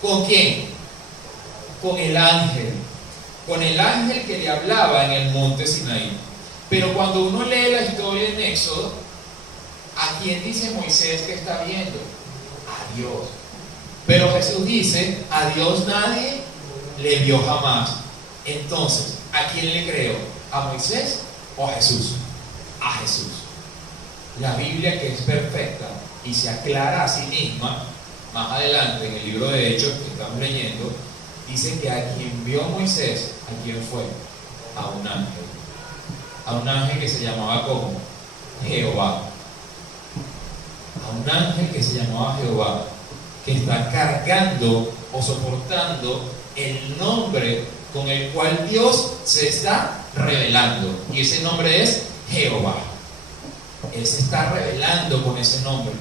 ¿Con quién? Con el ángel que le hablaba en el monte Sinaí. Pero cuando uno lee la historia en Éxodo, ¿a quién dice Moisés que está viendo? A Dios. Pero Jesús dice, a Dios nadie le vio jamás. Entonces, ¿a quién le creó? ¿A Moisés o a Jesús? a Jesús. La Biblia, que es perfecta y se aclara a sí misma, más adelante en el libro de Hechos que estamos leyendo, dice que a quien vio Moisés, ¿a quién fue? A un ángel. A un ángel que se llamaba como Jehová. A un ángel que se llamaba Jehová, que está cargando o soportando el nombre con el cual Dios se está revelando. Y ese nombre es Jehová. Él se está revelando con ese nombre.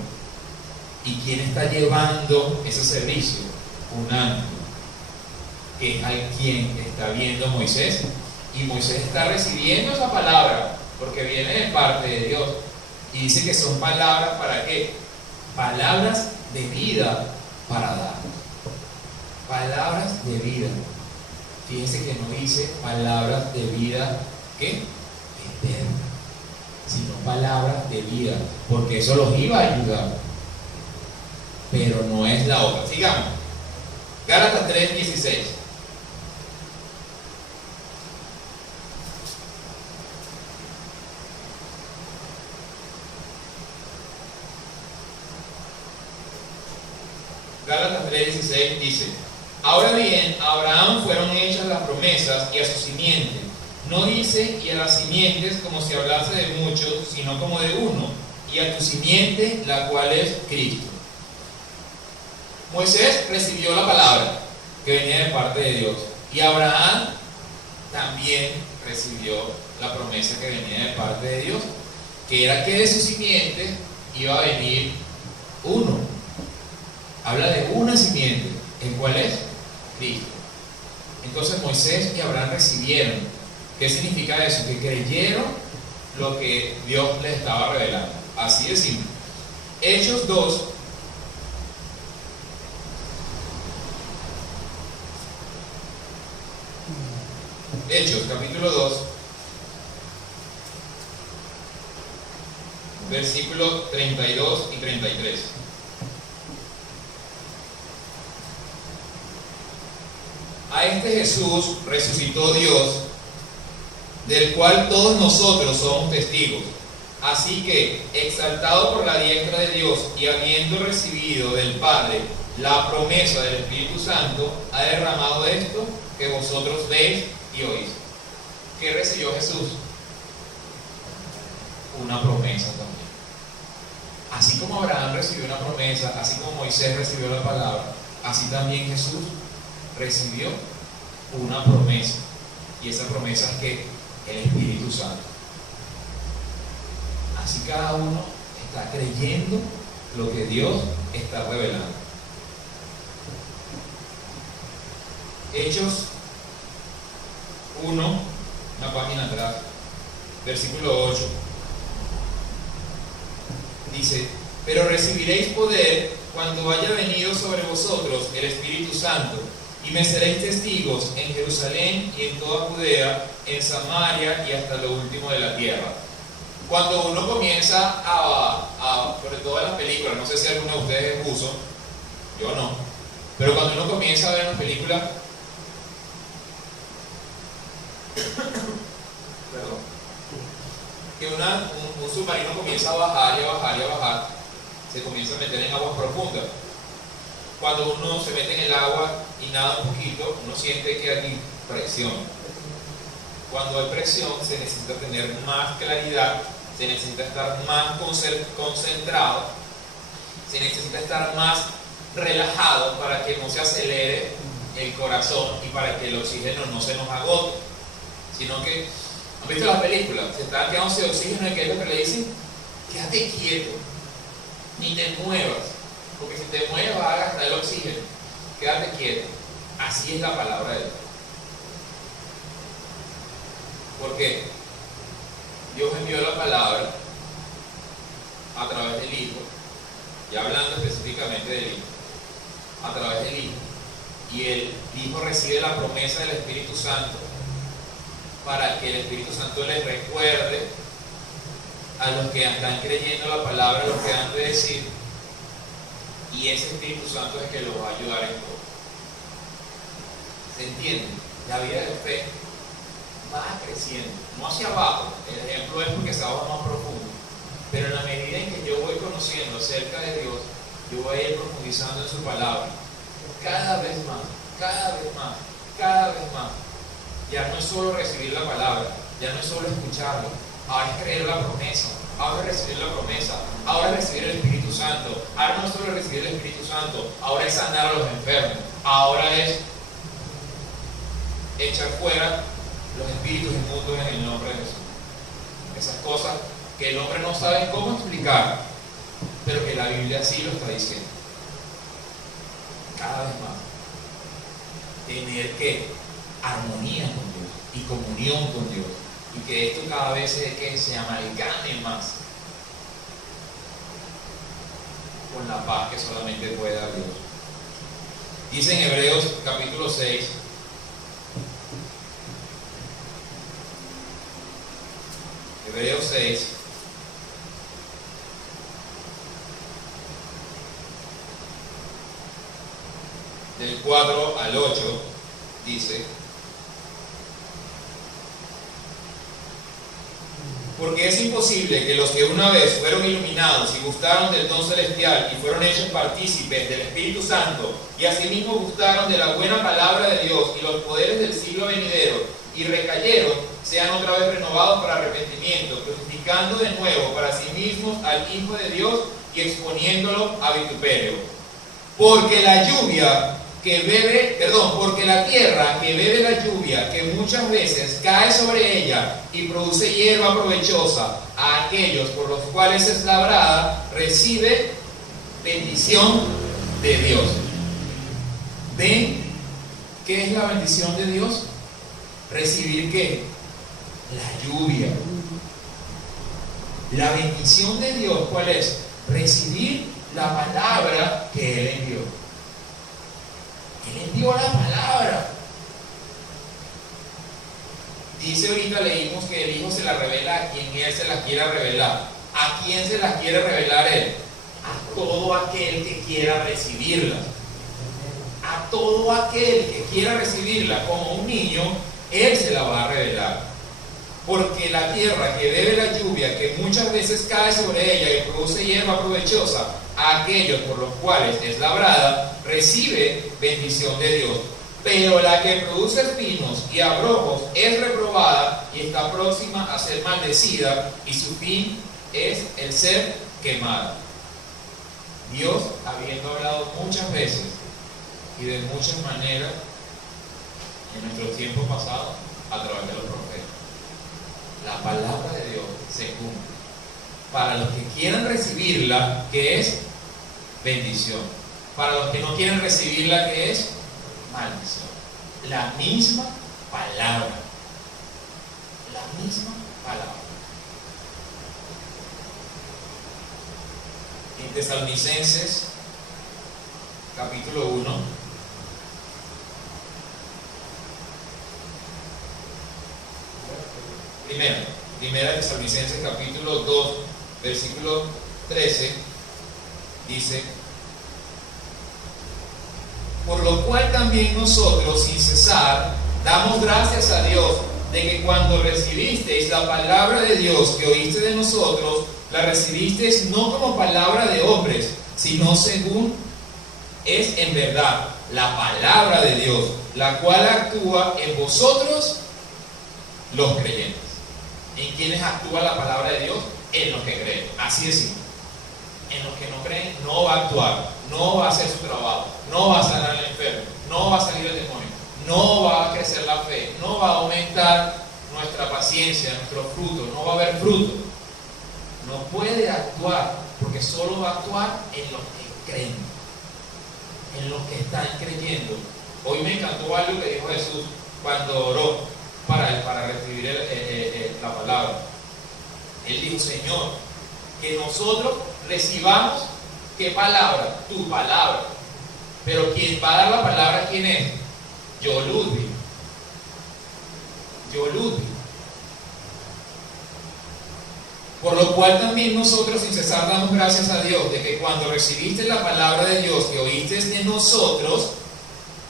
¿Y quién está llevando ese servicio? Un ángel, que es al quien está viendo Moisés. Y Moisés está recibiendo esa palabra, porque viene de parte de Dios. Y dice que son palabras, ¿para qué? Palabras de vida para dar. Palabras de vida. Fíjense que no dice palabras de vida, ¿qué? Eterna. Sino palabras de vida, porque eso los iba a ayudar. Pero no es la otra. Sigamos. Gálatas 3:16. Gálatas 3:16 dice: ahora bien, a Abraham fueron hechas las promesas y a su simiente. No dice y a las simientes como si hablase de muchos, sino como de uno, y a tu simiente, la cual es Cristo. Moisés recibió la palabra que venía de parte de Dios, y Abraham también recibió la promesa que venía de parte de Dios, que era que de su simiente iba a venir uno. Habla de una simiente, ¿el cual es? Cristo. Entonces Moisés y Abraham recibieron. ¿Qué significa eso? Que creyeron lo que Dios les estaba revelando. Así de simple. Hechos 2. Hechos, capítulo 2. Versículos 32 y 33. A este Jesús resucitó Dios, del cual todos nosotros somos testigos. Así que, exaltado por la diestra de Dios y habiendo recibido del Padre la promesa del Espíritu Santo, ha derramado esto que vosotros veis y oís. ¿Qué recibió Jesús? Una promesa también. Así como Abraham recibió una promesa, así como Moisés recibió la palabra, así también Jesús recibió una promesa. Y esa promesa es que el Espíritu Santo. Así cada uno está creyendo lo que Dios está revelando. Hechos 1, una página atrás, versículo 8, dice: pero recibiréis poder cuando haya venido sobre vosotros el Espíritu Santo, y me seréis testigos en Jerusalén y en toda Judea, en Samaria y hasta lo último de la tierra. Cuando uno comienza sobre todo en las películas, no sé si alguno de ustedes es buzo, yo no, pero cuando uno comienza a ver una película, perdón, que un submarino comienza a bajar y a bajar y a bajar, se comienza a meter en aguas profundas. Cuando uno se mete en el agua y nada un poquito, uno siente que hay presión. Cuando hay presión se necesita tener más claridad, se necesita estar más concentrado, se necesita estar más relajado para que no se acelere el corazón y para que el oxígeno no se nos agote. Sino que, ¿han visto las películas? Se está quedándose de oxígeno y ¿qué es lo que le dicen? Quédate quieto, ni te muevas. Porque si te mueves vas a gastar el oxígeno. Quédate quieto. Así es la palabra de Dios. ¿Por qué? Dios envió la palabra a través del Hijo, ya hablando específicamente del Hijo, a través del Hijo. Y el Hijo recibe la promesa del Espíritu Santo para que el Espíritu Santo les recuerde a los que están creyendo la palabra lo que han de decir. Y ese Espíritu Santo es el que los va a ayudar en todo. ¿Se entiende? La vida de fe va creciendo, no hacia abajo. El ejemplo es porque se va más profundo, pero en la medida en que yo voy conociendo acerca de Dios, yo voy a ir profundizando en su palabra, cada vez más, cada vez más, cada vez más. Ya no es solo recibir la palabra, ya no es solo escucharlo, ahora es creer la promesa, ahora es recibir la promesa, ahora es recibir el Espíritu Santo, ahora no es solo recibir el Espíritu Santo, ahora es sanar a los enfermos, ahora es echar fuera los espíritus inmundos en el nombre de Jesús. Esas cosas que el hombre no sabe cómo explicar, pero que la Biblia sí lo está diciendo. Cada vez más. Tener que armonía con Dios y comunión con Dios. Y que esto cada vez se amalgame más con la paz que solamente puede dar Dios. Dice en Hebreos capítulo 6, Hebreos 6, del 4 al 8, dice: porque es imposible que los que una vez fueron iluminados y gustaron del don celestial y fueron hechos partícipes del Espíritu Santo y asimismo gustaron de la buena palabra de Dios y los poderes del siglo venidero y recayeron, sean otra vez renovados para arrepentimiento, crucificando de nuevo para sí mismos al Hijo de Dios y exponiéndolo a vituperio. Porque la tierra que bebe la lluvia, que muchas veces cae sobre ella y produce hierba provechosa a aquellos por los cuales es labrada, recibe bendición de Dios. ¿Ven qué es la bendición de Dios? ¿Recibir qué? La lluvia. La bendición de Dios, ¿cuál es? Recibir la palabra que Él envió. Él envió la palabra. Dice ahorita, leímos que el Hijo se la revela a quien Él se la quiera revelar. ¿A quién se las quiere revelar Él? A todo aquel que quiera recibirla. A todo aquel que quiera recibirla como un niño, Él se la va a revelar. Porque la tierra que bebe la lluvia, que muchas veces cae sobre ella y produce hierba provechosa a aquellos por los cuales es labrada, recibe bendición de Dios. Pero la que produce espinos y abrojos es reprobada y está próxima a ser maldecida, y su fin es el ser quemada. Dios, habiendo hablado muchas veces y de muchas maneras en nuestros tiempos pasados a través de los profetas, la palabra de Dios se cumple para los que quieran recibirla, que es bendición; para los que no quieren recibirla, que es maldición. La misma palabra, la misma palabra. En Tesalonicenses capítulo 1, Primera de Tesalonicenses capítulo 2, versículo 13, dice: por lo cual también nosotros, sin cesar, damos gracias a Dios de que cuando recibisteis la palabra de Dios que oíste de nosotros, la recibisteis no como palabra de hombres, sino según es en verdad la palabra de Dios, la cual actúa en vosotros los creyentes. ¿En quiénes actúa la palabra de Dios? En los que creen. Así de simple. En los que no creen no va a actuar, no va a hacer su trabajo, no va a sanar al enfermo, no va a salir el demonio, no va a crecer la fe, no va a aumentar nuestra paciencia, nuestro fruto, no va a haber fruto. No puede actuar, porque solo va a actuar en los que creen, en los que están creyendo. Hoy me encantó algo que dijo Jesús cuando oró para recibir la palabra. Él dijo: Señor, que nosotros recibamos, ¿qué palabra? Tu palabra. Pero quien va a dar la palabra, ¿quién es? Yo, Ludwig. Por lo cual también nosotros sin cesar damos gracias a Dios de que cuando recibiste la palabra de Dios que oíste de nosotros,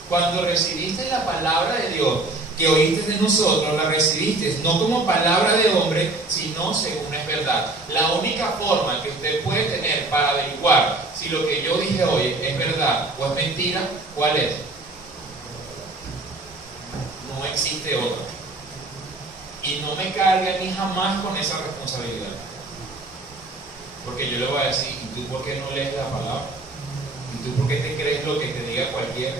cuando recibiste la palabra de Dios que oíste de nosotros, la recibiste no como palabra de hombre, sino según es verdad. La única forma que usted puede tener para averiguar si lo que yo dije hoy es verdad o es mentira, ¿cuál es? No existe otra. Y no me cargue a mí jamás con esa responsabilidad. Porque yo le voy a decir, ¿y tú por qué no lees la palabra? ¿Y tú por qué te crees lo que te diga cualquiera?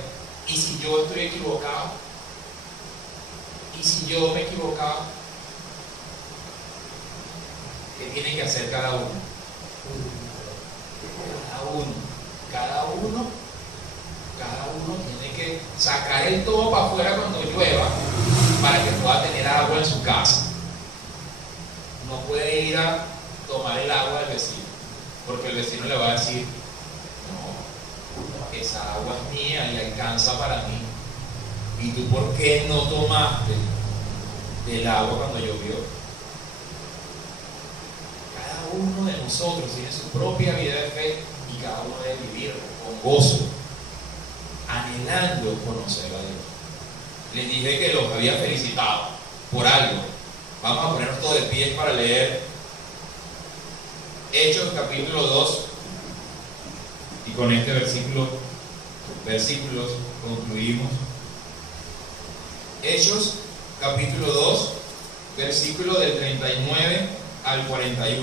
¿Y si yo estoy equivocado? ¿Y si yo me he equivocado? ¿Qué tiene que hacer cada uno? Cada uno tiene que sacar el todo para afuera cuando llueva para que pueda tener agua en su casa. No puede ir a tomar el agua del vecino, porque el vecino le va a decir, no, esa agua es mía y alcanza para mí. ¿Y tú por qué no tomaste del agua cuando llovió? Cada uno de nosotros tiene su propia vida de fe y cada uno debe vivir con gozo, anhelando conocer a Dios. Les dije que los había felicitado por algo. Vamos a ponernos todos de pie para leer Hechos capítulo 2 y con este versículos concluimos. Hechos capítulo 2, versículo del 39 al 41.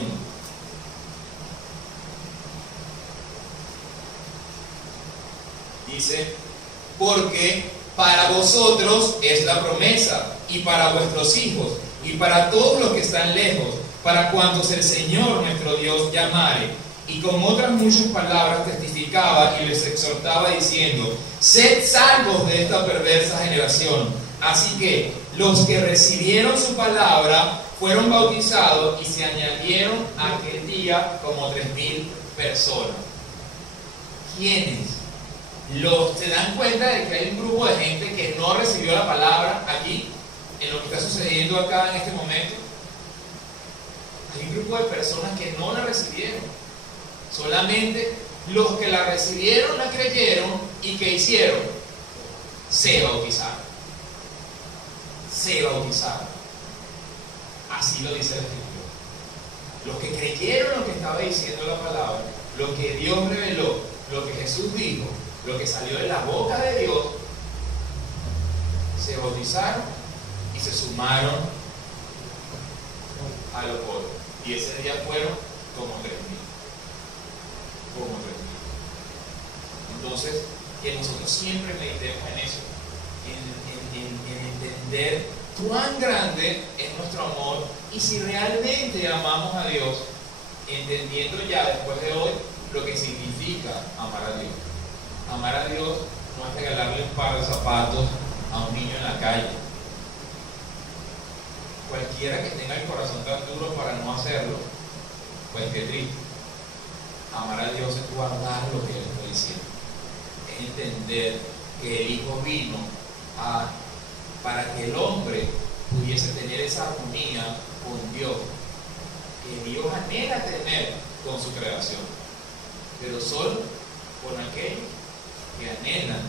Dice, porque para vosotros es la promesa, y para vuestros hijos, y para todos los que están lejos, para cuantos el Señor nuestro Dios llamare. Y con otras muchas palabras testificaba y les exhortaba diciendo, sed salvos de esta perversa generación. Así que los que recibieron su palabra fueron bautizados y se añadieron aquel día como 3,000 personas. ¿Quiénes? ¿Se dan cuenta de que hay un grupo de gente que no recibió la palabra aquí, en lo que está sucediendo acá en este momento? Hay un grupo de personas que no la recibieron. Solamente los que la recibieron, la creyeron y ¿qué hicieron? Se bautizaron. Se bautizaron. Así lo dice la Escritura. Los que creyeron lo que estaba diciendo la palabra, lo que Dios reveló, lo que Jesús dijo, lo que salió de la boca de Dios, se bautizaron y se sumaron a los otros. Y ese día fueron como 3,000. Como 3,000. Entonces, que nosotros siempre meditemos en eso, en entender cuán grande es nuestro amor y si realmente amamos a Dios, entendiendo ya después de hoy lo que significa amar a Dios. Amar a Dios no es regalarle un par de zapatos a un niño en la calle. Cualquiera que tenga el corazón tan duro para no hacerlo, pues qué triste. Amar a Dios es guardar lo que Él está diciendo. Es entender que el Hijo vino para que el hombre pudiese tener esa armonía con Dios, que Dios anhela tener con su creación, pero solo con aquellos que anhelan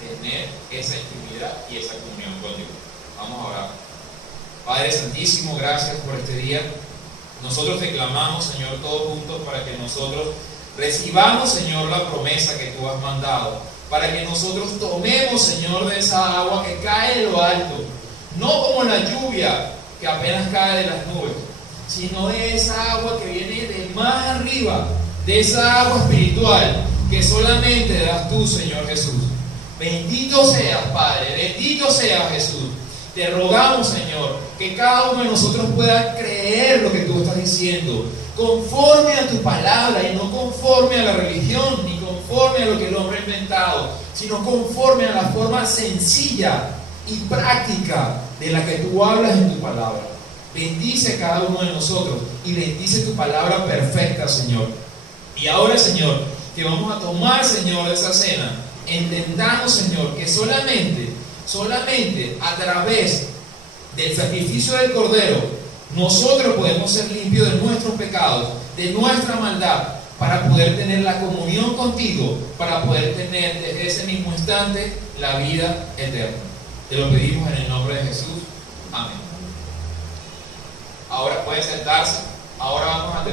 tener esa intimidad y esa comunión con Dios. Vamos a orar. Padre Santísimo, gracias por este día. Nosotros te clamamos, Señor, todos juntos para que nosotros recibamos, Señor, la promesa que tú has mandado, para que nosotros tomemos, Señor, de esa agua que cae de lo alto, no como la lluvia que apenas cae de las nubes, sino de esa agua que viene de más arriba, de esa agua espiritual que solamente das tú, Señor Jesús. Bendito seas, Padre, bendito seas, Jesús. Te rogamos, Señor, que cada uno de nosotros pueda creer lo que tú estás diciendo, conforme a tu palabra y no conforme a la religión, ni conforme a lo que el hombre ha inventado, sino conforme a la forma sencilla y práctica de la que tú hablas en tu palabra. Bendice cada uno de nosotros y bendice tu palabra perfecta, Señor. Y ahora, Señor, que vamos a tomar, Señor, esa cena, entendamos, Señor, que solamente a través del sacrificio del Cordero nosotros podemos ser limpios de nuestros pecados, de nuestra maldad, para poder tener la comunión contigo, para poder tener desde ese mismo instante la vida eterna. Te lo pedimos en el nombre de Jesús. Amén. Ahora pueden sentarse. Ahora vamos a